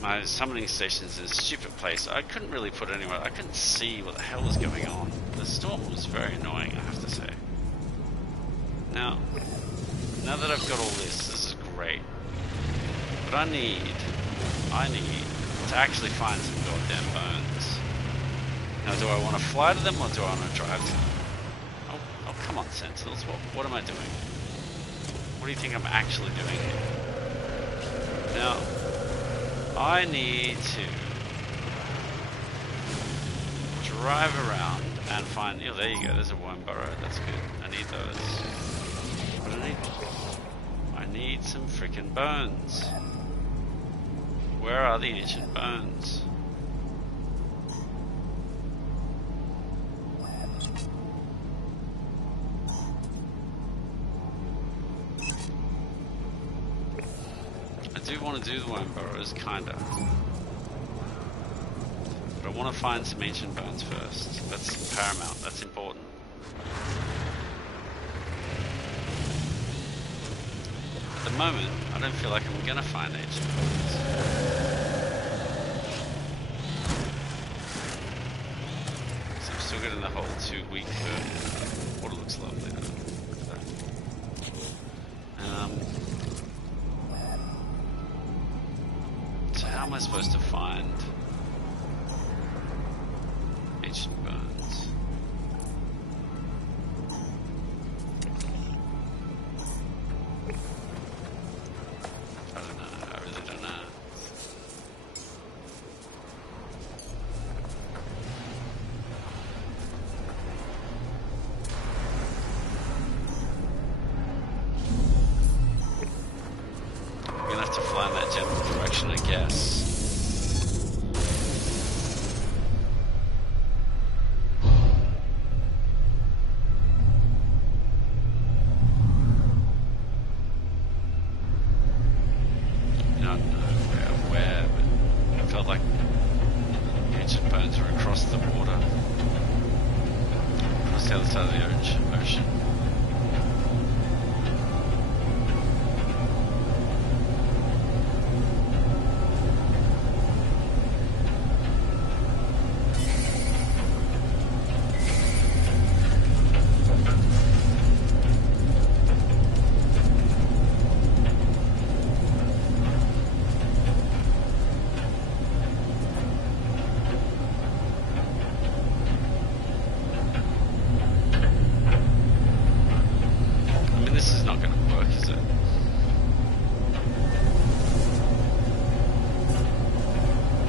My summoning station's in a stupid place. I couldn't really put it anywhere. I couldn't see what the hell was going on. The storm was very annoying, I have to say. Now that I've got all this is great. But I need to actually find some goddamn bones. Now, do I want to fly to them or do I want to drive to them? Oh, come on, Sentinels. What am I doing? What do you think I'm actually doing here? Now, I need to drive around and find... Oh, there you go. There's a worm burrow. That's good. I need those. What do I need? I need some freaking bones. Where are the ancient bones? I do want to do the worm burrows, kinda. But I want to find some ancient bones first. That's paramount, that's important. At the moment, I don't feel like I'm gonna find ancient bones. So I'm still getting the whole 2 week water looks lovely though. So how am I supposed to find ancient bones? I don't know, I really don't know. I'm gonna have to fly in that general direction, I guess.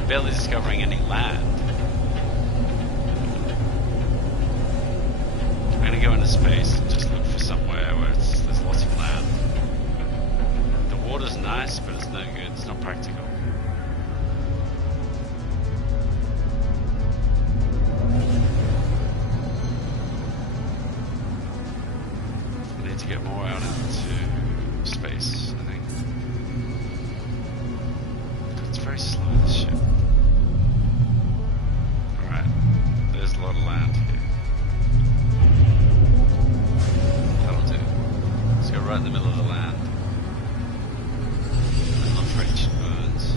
Barely discovering any land. I'm gonna go into space and just look for somewhere where there's lots of land. The water's nice, but it's no good. It's not practical. I need to get more out into space, I think. It's very slow, this ship. A lot of land here. That'll do. Let's go right in the middle of the land and look for ancient bones.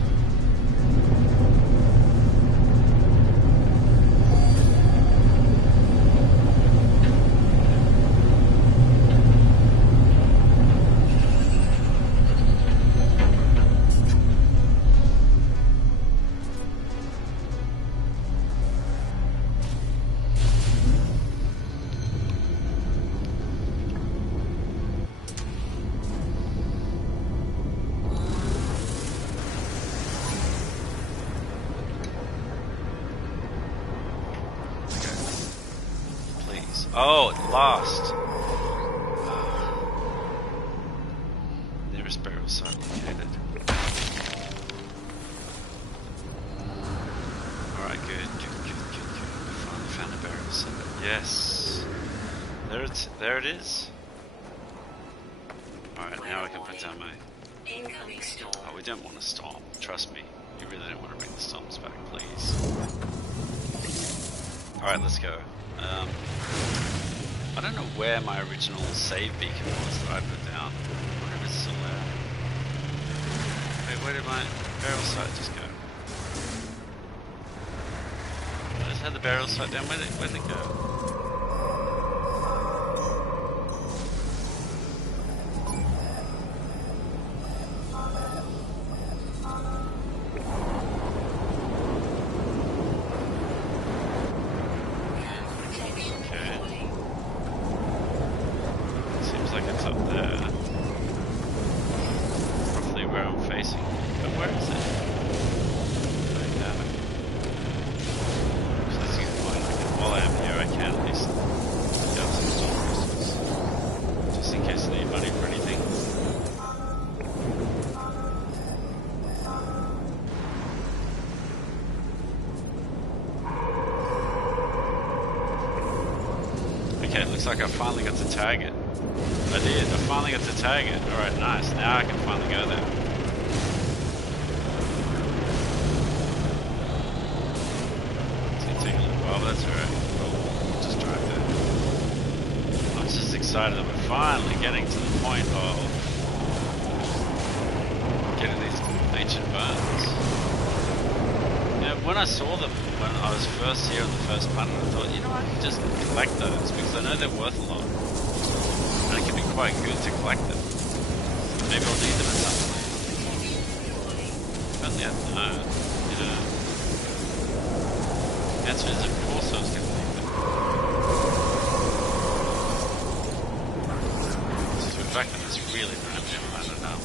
Oh, it lost. Nearest burial site located. Alright, good. Finally found a burial site. Yes. There it is. Alright, now I can put down my... Incoming storm. Oh, we don't want a storm. Trust me. You really don't want to bring the storms back, please. Alright, let's go. I don't know where my original save beacon was that I put down. I wonder if it's still there. Wait, where did my barrel sight just go? I just had the barrel sight down. Where'd it go? Okay, it looks like I finally got to tag it. I did, I finally got to tag it. Alright, nice. Now I can finally go there. It's gonna take a little while, but that's alright. We'll just drive there. I'm just excited that we're finally getting to the point of getting these ancient bones. You know, when I saw them, when I was first here on the first planet, I thought, you know, I can just collect those because I know they're worth a lot. And it can be quite good to collect them. Maybe I'll need them at some point. If only I know, you know. The answer is, of course I was going to need them. So we're back on this really random planet now.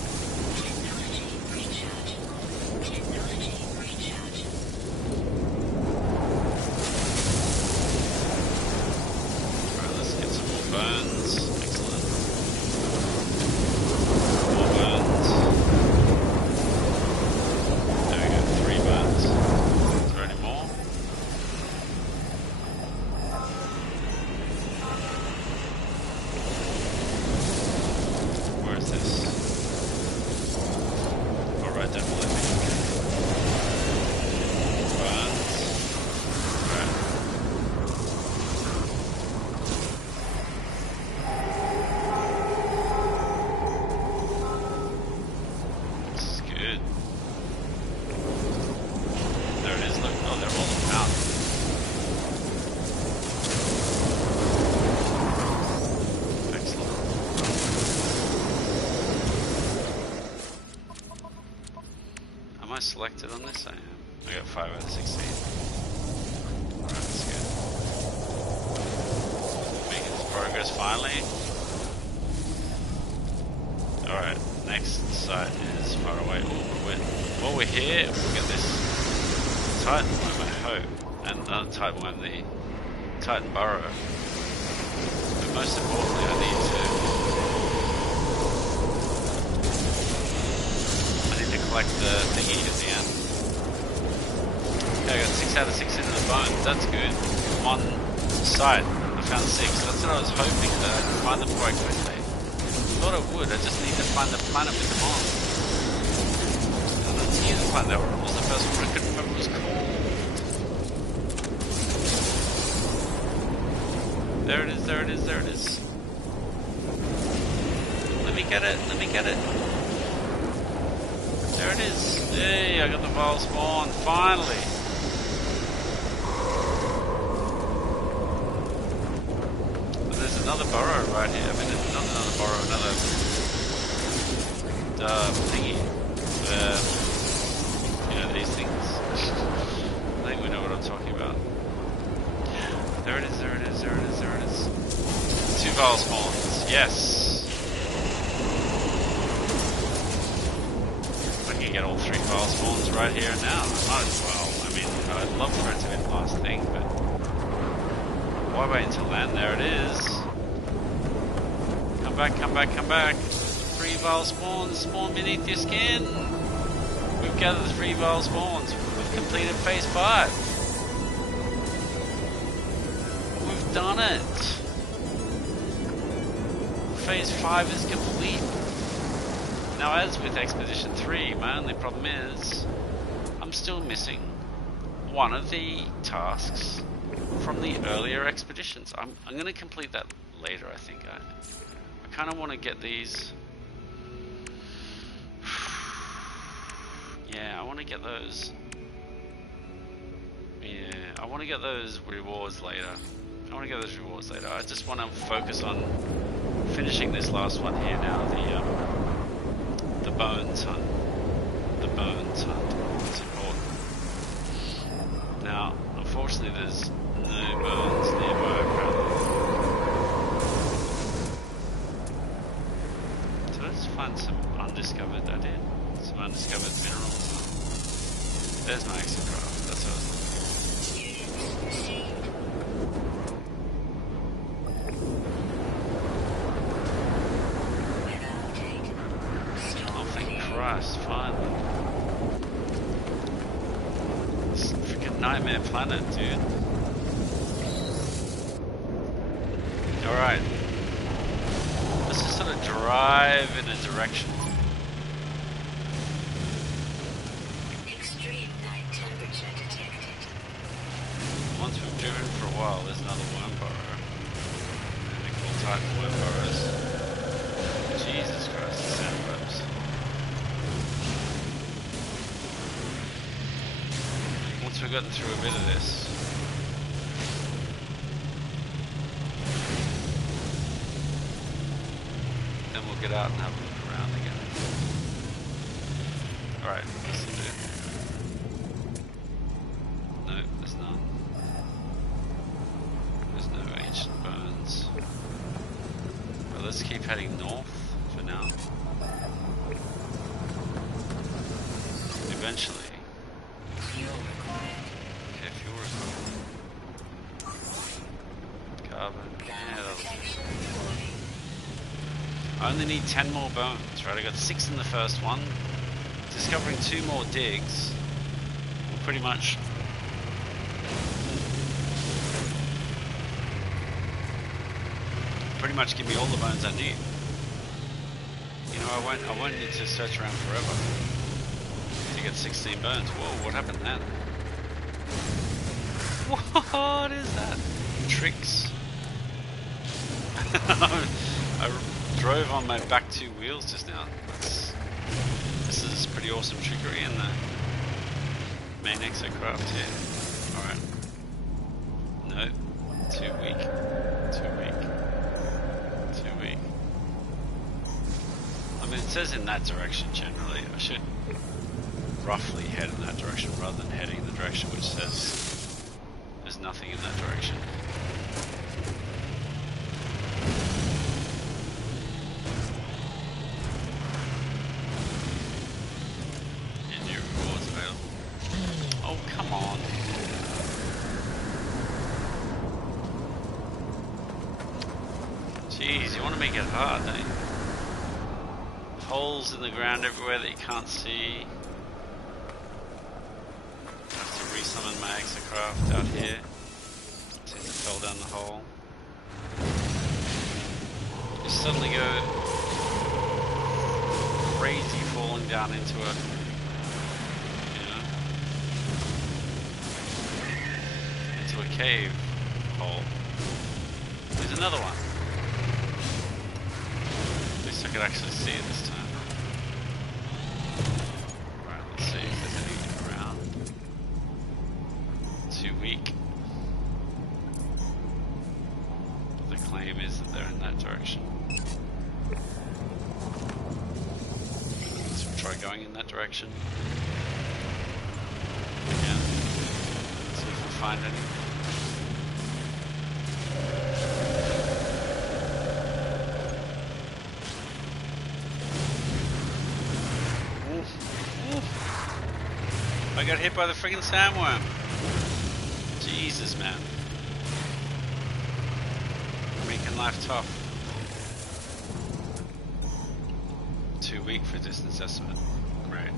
Selected on this? I am. I got 5 out of 16. Alright, that's good. Making this progress finally. Alright, next site is far away. While we're here, we'll get this Titan worm, I hope. And not Titan worm, the Titan Burrow. But most importantly, I need to collect the thingy at the end. Okay, I got 6 out of 6 into the bones. That's good. One site, I found 6. That's what I was hoping that I could find them quite quickly. Thought I would. I just need to find the planet with them on. And I knew the planet. That was the first one. I couldn't remember what it was called. There it is. There it is. There it is. Let me get it. Let me get it. There it is. Hey, I got the vile spawn, finally. But there's another burrow right here. I mean, not another burrow, another thingy. You know, these things. I think we know what I'm talking about. There it is, there it is, there it is, there it is. 2 vile spawns, yes. Get all 3 vile spawns right here and now. Might as well. I mean, I'd love for it to be the last thing, but why wait until then? There it is. Come back, come back, come back. 3 vile spawns spawn beneath your skin. We've gathered 3 vile spawns. We've completed phase 5. We've done it. Phase 5 is complete. Now, as with Expedition 3, my only problem is I'm still missing one of the tasks from the earlier expeditions. I'm going to complete that later, I think. I kind of want to get these. Yeah, I want to get those. Yeah, I want to get those rewards later. I just want to focus on finishing this last one here now. The bones hunt. The bones hunt. It's important. Now, unfortunately, there's no bones nearby, apparently. So let's find some undiscovered. I did some undiscovered minerals. There's my exocraft. That's what I was looking for. Oh, thank Christ! Finally. This freaking nightmare planet, dude. Alright. Let's just sort of drive in a direction. Extreme night temperature detected. Once we've driven for a while, there's another worm burrow. And they're called Titan worm burrows. Jesus Christ, the sound webs. Once we've gotten through a bit of this, then we'll get out and have a look around again. Alright, this will do. No, there's none. There's no ancient bones. But let's keep heading north for now. Eventually. Okay, fuel required. Carbon. Yeah, I only need 10 more bones, right? I got 6 in the first one. Discovering 2 more digs will pretty much give me all the bones I need. You know, I won't need to search around forever to get 16 bones. Whoa, what happened then? What is that? Tricks. I drove on my back 2 wheels just now. This is pretty awesome trickery in the main exocraft here. Alright. No. Too weak. Too weak. Too weak. I mean, it says in that direction generally. I should roughly head in that direction rather than heading in the direction which says there's nothing in that direction. Jeez, you want to make it hard, don't you? Holes in the ground everywhere that you can't see. I have to resummon my exocraft out here since it fell down the hole. You suddenly go crazy falling down into it. You know? Into a cave hole. There's another one. I could actually see it this time. Right, let's see if there's anything around. Too weak. But the claim is that they're in that direction. Let's try going in that direction. Again. See if we find anything. I got hit by the friggin' sandworm. Jesus, man. Making life tough. Too weak for distance estimate. Great.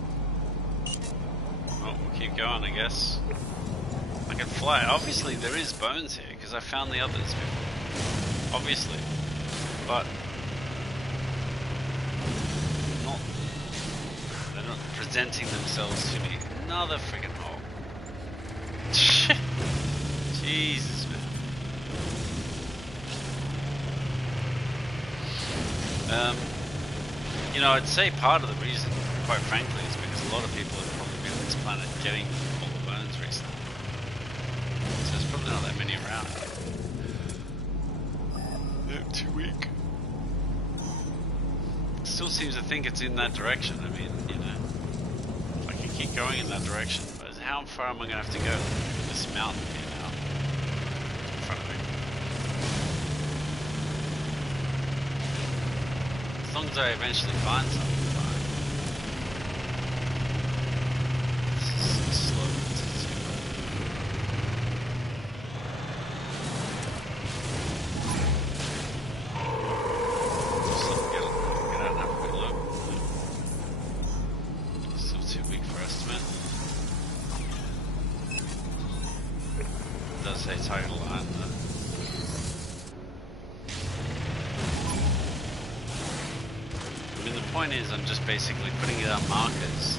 Well, we'll keep going, I guess. I can fly. Obviously, there is bones here, because I found the others before. Obviously. But they're not presenting themselves to me. Another friggin' hole. Jesus Jesus, man. You know, I'd say part of the reason, quite frankly, is because a lot of people have probably been on this planet getting all the bones recently. So there's probably not that many around. They're too weak. Still seems to think it's in that direction. I mean, you know, if I can keep going in that direction, but how far am I going to have to go? This mountain here now, in front of me. As long as I eventually find something, fine. This is so slow. It's super. Just let me get out and have a quick look. Still too weak for estimate. It does say title line though. The point is, I'm just basically putting out markers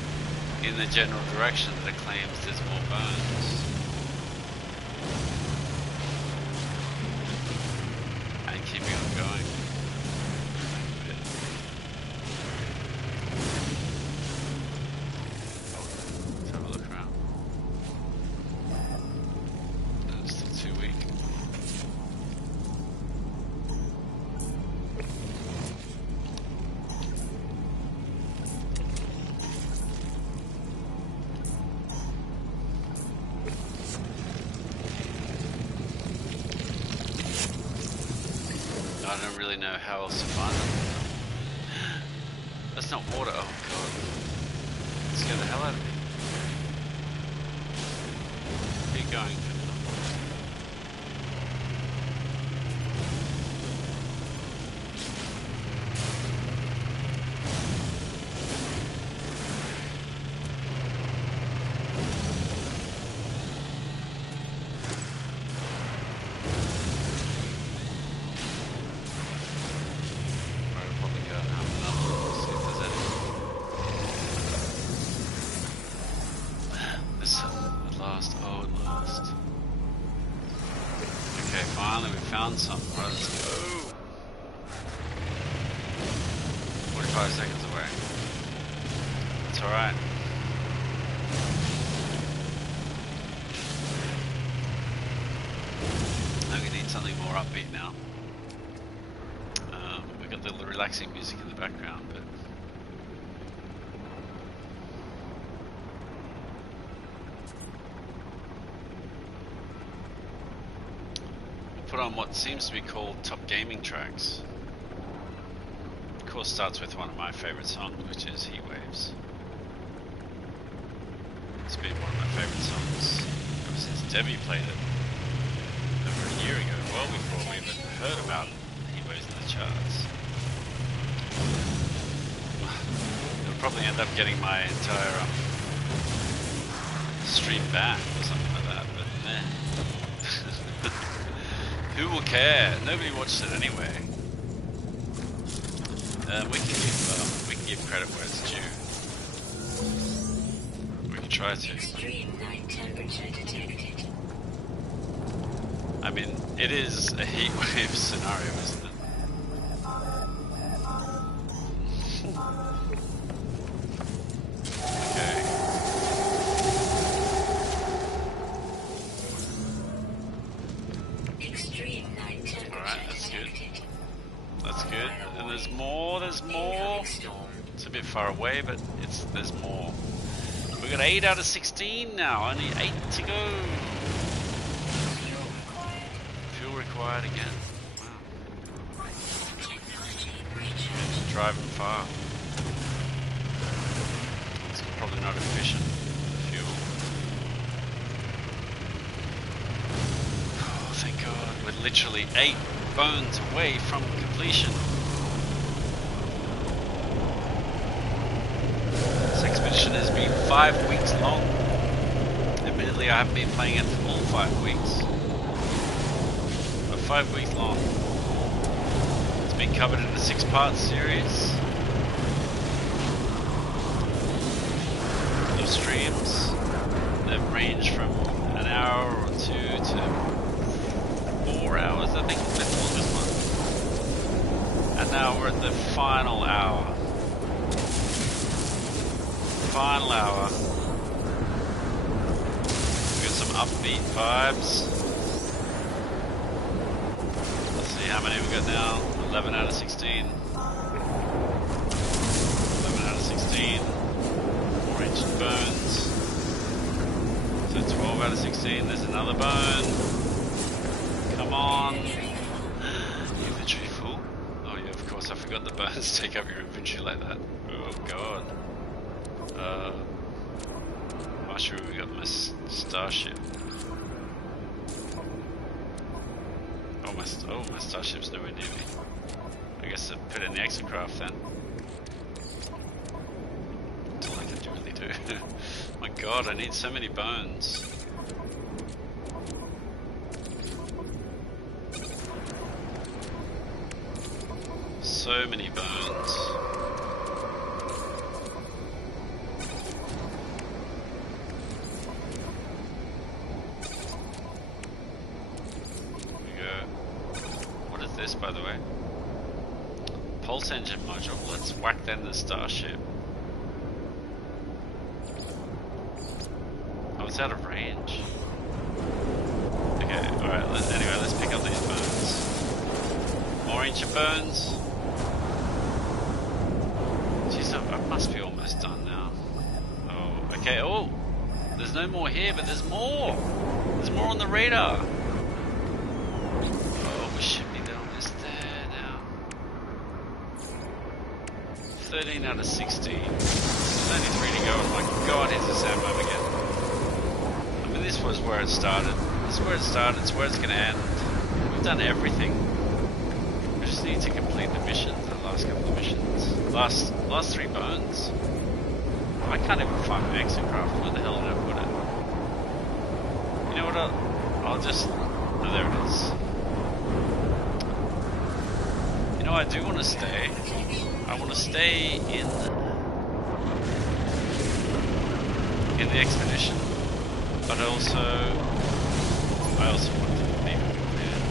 in the general direction that it claims there's more bones. And keeping on going. Let's have a look around. No, it's still too weak. I don't really know how else to find them. That's not water. Oh god. Let's get the hell out of here. Keep going. Finally, we found something. Right, let's go. 45 seconds away. That's alright. Now we need something more upbeat now. We've got the relaxing music in the background, but put on what seems to be called top gaming tracks. Of course, starts with one of my favorite songs, which is Heat Waves. It's been one of my favorite songs ever since Debbie played it over a year ago, well before we even heard about Heat Waves in the charts. It'll probably end up getting my entire stream banned or something like that, but meh. Who will care? Nobody watched it anyway. We can give credit where it's due. We can try to. Extreme night temperature detected. I mean, it is a heat wave scenario, isn't it? Okay. And there's more. It's a bit far away, but there's more. We've got 8 out of 16 now, only 8 to go. Fuel required again. Wow. Driving far. It's probably not efficient, the fuel. Oh, thank God. We're literally 8 bones away from completion. This expedition has been 5 weeks long. Admittedly, I haven't been playing it for all 5 weeks, but 5 weeks long. It's been covered in a 6-part series of streams that range from an hour or 2 to 4 hours, I think, it's the longest one. And now we're at the final hour. Final hour. We've got some upbeat vibes. Let's see how many we got now. 11 out of 16. 11 out of 16. More ancient bones. So 12 out of 16. There's another bone. Come on. Inventory full? Oh yeah, of course, I forgot the bones take up your inventory like that. Oh god. Mushroom, we got my starship. Oh my starship's nowhere near me. I guess I put it in the exocraft then. That's all I can really do. My god, I need so many bones. So many bones. By the way, pulse engine module. Let's whack them the starship. Oh, it's out of range. Okay, alright, anyway, let's pick up these bones. More ancient bones. Jeez, I must be almost done now. Oh, okay, oh! There's no more here, but there's more! There's more on the radar! Oh, we should be 13 out of 16. There's only 3 to go. Oh my god, here's the sand mine again. I mean, this was where it started. This is where it started. It's where it's going to end. We've done everything. We just need to complete the missions, the last couple of missions. Last 3 bones. I can't even find my exocraft. Where the hell did I put it? You know what? I'll just... Oh, there it is. You know, I do want to stay. I want to stay in the expedition, but I also want to be completed.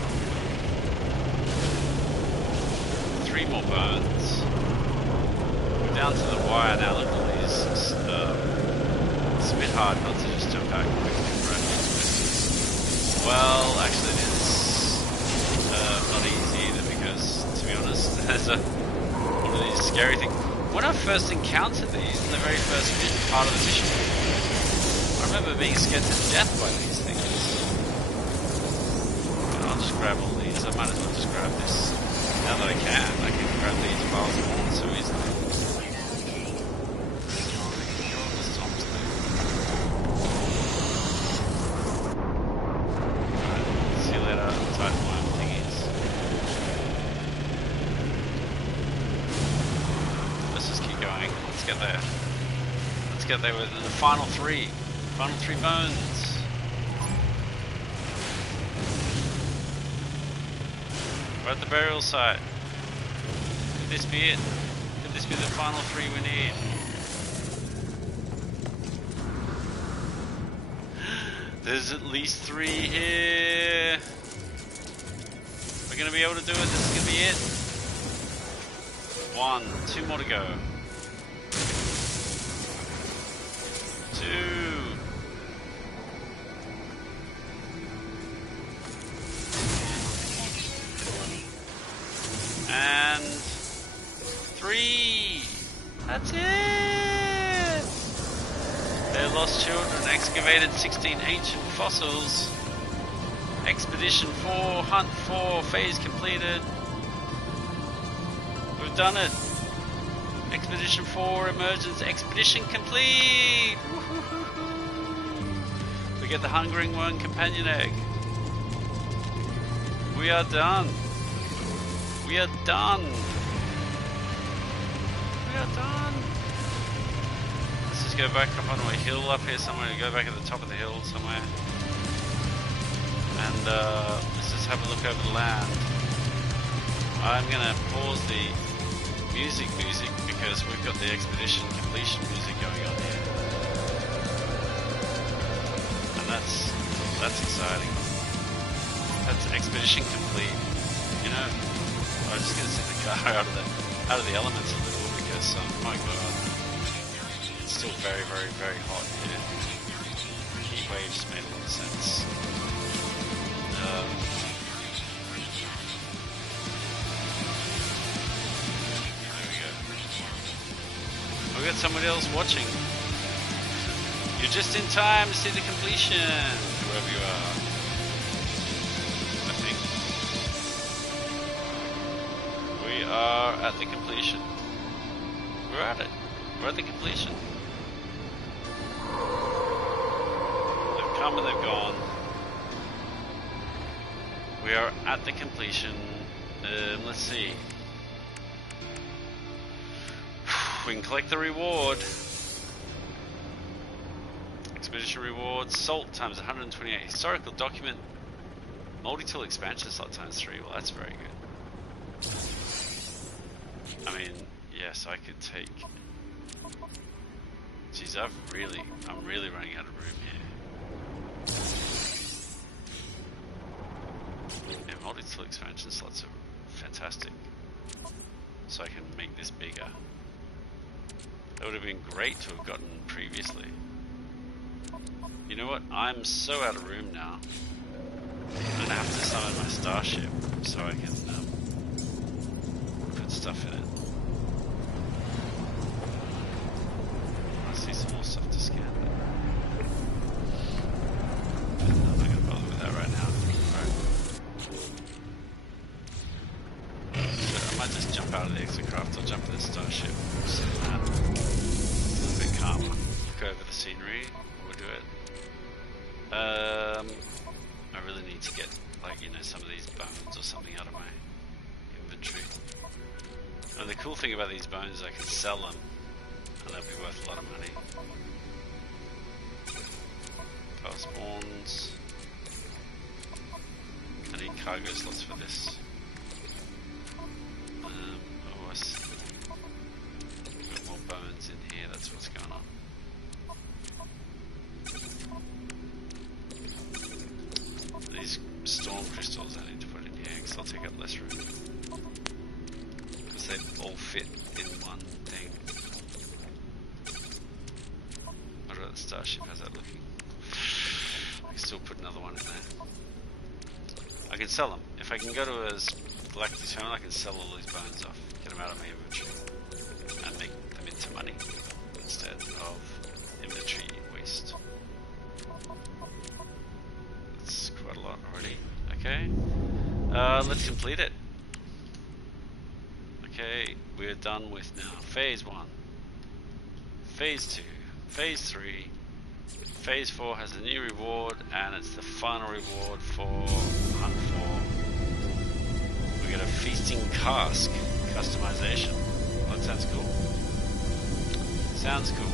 3 more bones. We're down to the wire now. Look at these. It's a bit hard not to just jump back quickly for questions. Well, actually, it is not easy either because, to be honest, there's these scary things. When I first encountered these in the very first part of the mission, I remember being scared to death by these things. I'll just grab all these. I might as well just grab this. Now that I can grab these files more so easily. Alright, see you later. Tight my thingies. Get there. Let's get there with the final 3. Final 3 bones. We're at the burial site. Could this be it? Could this be the final 3 we need? There's at least 3 here. We're gonna be able to do it. This is gonna be it. 1, 2 more to go. 2. And 3. That's it. Their lost children excavated 16 ancient fossils. Expedition 4, Hunt 4, phase completed. We've done it. Expedition 4 emergence expedition complete. We get the hungering worm companion egg. We are done. We are done. We are done. Let's just go back up on a hill up here somewhere. Go back at the top of the hill somewhere. And let's just have a look over the land. I'm gonna pause the music because we've got the expedition completion music going on here. And that's exciting. That's expedition complete. You know, I'm just gonna set the car out of the elements a little because my god, it's still very, very, very hot here. Heat waves made a lot of sense. There we go. We got somebody else watching. You're just in time to see the completion, whoever you are. I think we are at the completion. We're at it. We're at the completion. They've come and they've gone. We are at the completion. Let's see. We can collect the reward. Expedition rewards. Salt times 128. Historical document. Multi-tool expansion slot times 3. Well, that's very good. I mean, yes, I could take... Geez, I'm really running out of room here. Yeah, multi-tool expansion slots are fantastic. So I can make this bigger. That would have been great to have gotten previously. You know what? I'm so out of room now. I'm gonna have to summon my starship so I can put stuff in it. I see some more stuff to scan. I'm not gonna bother with that right now. Right. So I might just jump out of the exocraft. I'll jump in the starship. Sit in that. A little bit calmer. Look over the scenery. We'll do it. I really need to get, like, you know, some of these bones or something out of my inventory. And the cool thing about these bones is I can sell them, and they'll be worth a lot of money. Power spawns. I need cargo slots for this. Oh, I see. Got more bones in here, that's what's going on. These storm crystals I need to put in here because they'll take up less room. Because they all fit in one thing. What about the starship? How's that looking? I can still put another one in there. I can sell them. If I can go to a galactic terminal, I can sell all these bones off. Get them out of my inventory. And make them into money instead of inventory waste. Quite a lot already. Okay. Let's complete it. Okay, we're done with now phase 1, phase 2, phase 3, phase 4 has a new reward, and it's the final reward for Hunt 4. We get a feasting cask customization. Oh, that sounds cool. Sounds cool.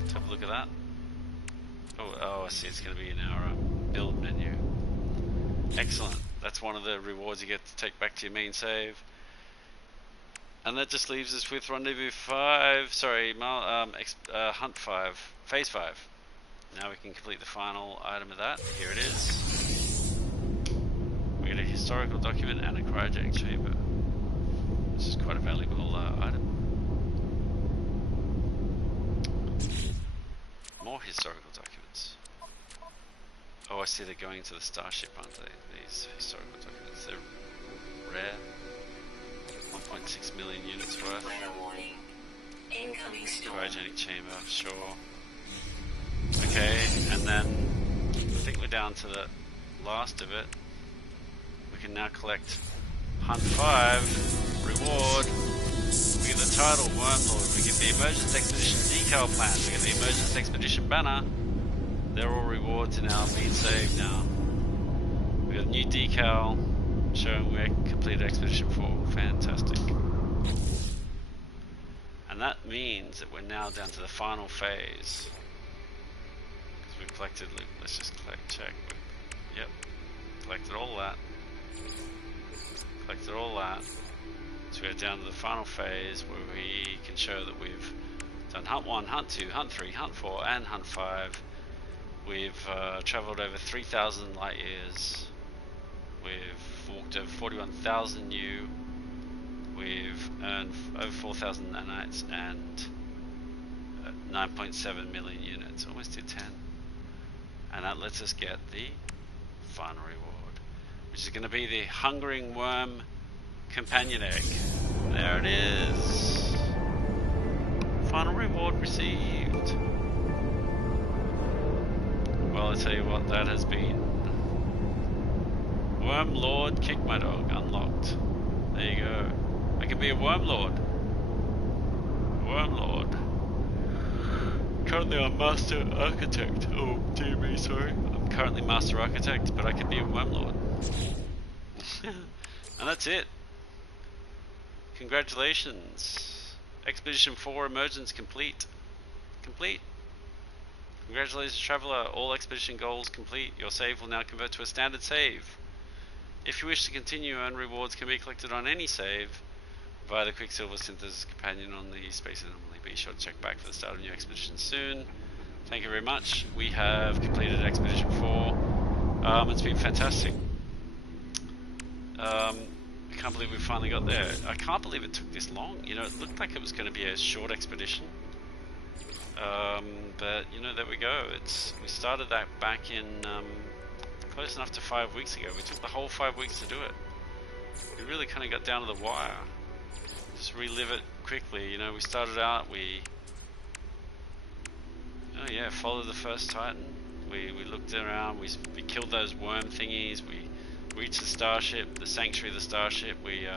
Let's have a look at that. Oh, I see. It's going to be in our build menu. Excellent. That's one of the rewards you get to take back to your main save. And that just leaves us with Rendezvous 5. Sorry, Hunt 5. Phase 5. Now we can complete the final item of that. Here it is. We get a historical document and a cryogenic chamber. This is quite a valuable item. More historical documents. Oh, I see they're going to the starship, aren't they? These historical documents. They're rare. 1.6 million units worth. Cryogenic chamber, sure. Okay, and then I think we're down to the last of it. We can now collect Hunt 5, reward. We get the title, Wormlord. We get the Emergence Expedition decal plans. We get the Emergence Expedition banner. They're all rewards in our main save now. We got a new decal showing we completed Expedition 4. Fantastic. And that means that we're now down to the final phase. Because we've collected, let's just check. Yep. Collected all that. Collected all that. So we're down to the final phase where we can show that we've done Hunt 1, Hunt 2, Hunt 3, Hunt 4 and Hunt 5. We've travelled over 3,000 light years booked over 41,000 new. We've earned over 4,000 nanites and 9.7 million units. Almost did 10. And that lets us get the final reward, which is going to be the Hungering Worm Companion Egg. There it is. Final reward received. Well, I tell you what, that has been. Worm Lord Kick My Dog unlocked. There you go. I can be a Worm Lord. Worm Lord. Currently I'm Master Architect. Oh, dear me, sorry. I'm currently Master Architect, but I can be a Worm Lord. And that's it. Congratulations. Expedition 4 emergence complete. Complete. Congratulations, Traveller. All expedition goals complete. Your save will now convert to a standard save. If you wish to continue, earn rewards can be collected on any save via the Quicksilver Synthesis Companion on the Space Anomaly. Be sure to check back for the start of new expedition soon. Thank you very much. We have completed Expedition 4. It's been fantastic. I can't believe we finally got there. I can't believe it took this long. You know, it looked like it was going to be a short expedition. But, you know, there we go. We started that back in close enough to 5 weeks ago. We took the whole 5 weeks to do it. We really kind of got down to the wire. Just relive it quickly. You know, we started out, followed the first Titan. We looked around, we killed those worm thingies, we reached the starship, the sanctuary of the starship, we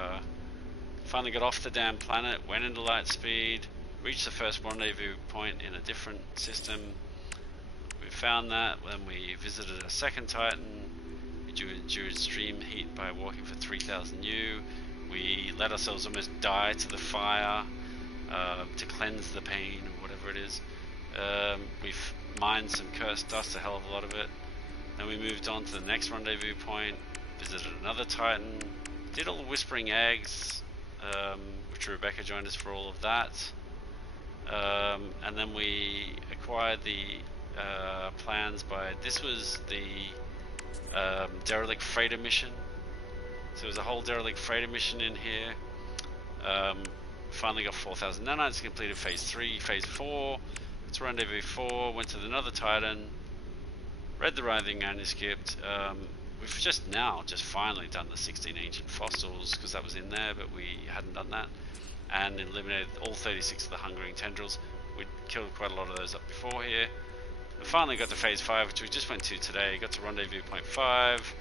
finally got off the damn planet, went into light speed, reached the first rendezvous point in a different system. We found that, then we visited a second Titan, we endured extreme heat by walking for 3,000 U. We let ourselves almost die to the fire to cleanse the pain or whatever it is. We've mined some cursed dust, a hell of a lot of it. Then we moved on to the next rendezvous point, visited another Titan, did all the Whispering Eggs, which Rebecca joined us for all of that. And then we acquired the plans by, this was the Derelict Freighter mission. So there's a whole Derelict Freighter mission in here. Finally got 4,000 nanites, completed phase 3, phase 4. It's Rendezvous 4, went to another Titan, read the Writhing Manuscript. We've just finally done the 16 ancient fossils, because that was in there, but we hadn't done that. And eliminated all 36 of the Hungering Tendrils. We'd killed quite a lot of those up before here. We finally got to phase 5, which we just went to today. Got to Rendezvous Point 5.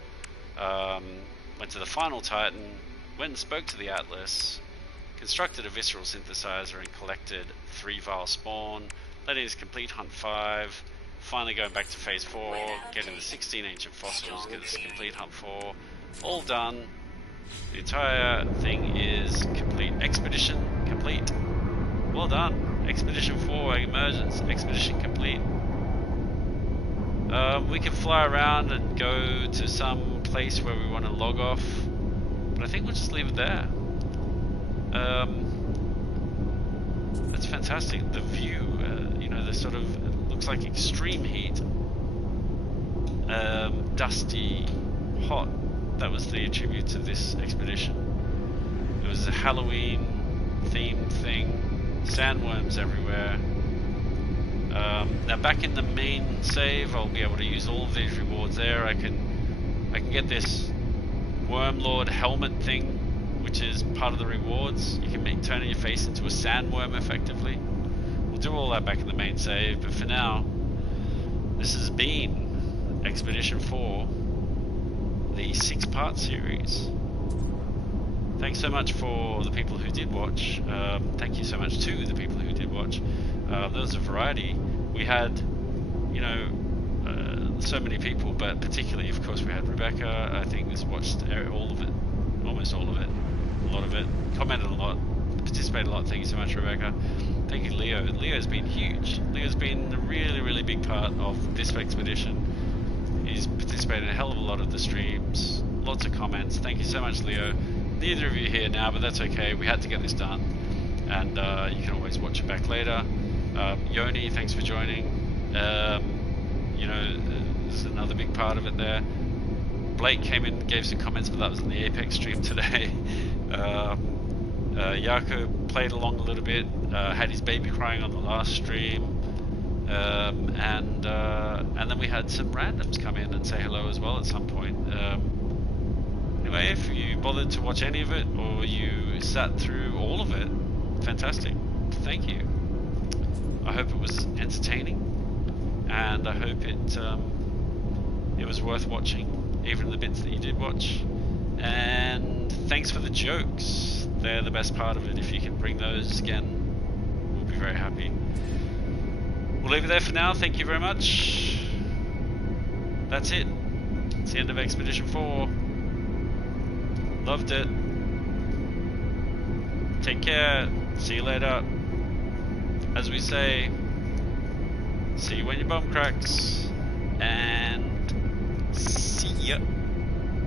Went to the final Titan, went and spoke to the Atlas, constructed a visceral synthesizer and collected 3 Vile Spawn, letting us complete Hunt 5, finally going back to phase 4, getting the 16 ancient fossils, get us complete Hunt 4, all done. The entire thing is complete. Expedition complete. Well done. Expedition 4 emergence. Expedition complete. We can fly around and go to some place where we want to log off, but I think we'll just leave it there. That's fantastic. The view, the sort of, it looks like extreme heat, dusty, hot. That was the attributes of this expedition. It was a Halloween themed thing, sandworms everywhere. Now back in the main save, I'll be able to use all of these rewards there. I can get this Wormlord helmet thing, which is part of the rewards. You can turn your face into a sandworm effectively. We'll do all that back in the main save, but for now, this has been Expedition 4, the 6-part series. Thanks so much for the people who did watch. Thank you so much to the people who did watch. There was a variety. We had, so many people, but particularly, of course, we had Rebecca. I think has watched all of it, almost all of it, a lot of it, commented a lot, participated a lot. Thank you so much, Rebecca. Thank you, Leo. Leo's been huge. Leo's been a really, really big part of this expedition. He's participated in a hell of a lot of the streams, lots of comments. Thank you so much, Leo. Neither of you here now, but that's okay. We had to get this done, and you can always watch it back later. Yoni, thanks for joining. There's another big part of it there. Blake came in and gave some comments, but that was in the Apex stream today. Yako played along a little bit, had his baby crying on the last stream, and then we had some randoms come in and say hello as well at some point. Anyway, if you bothered to watch any of it, or you sat through all of it, fantastic. Thank you. I hope it was entertaining, and I hope it was worth watching, even the bits that you did watch. And thanks for the jokes. They're the best part of it. If you can bring those again, we'll be very happy. We'll leave it there for now. Thank you very much. That's it. It's the end of Expedition 4. Loved it. Take care. See you later. As we say, see you when your bum cracks. And see ya.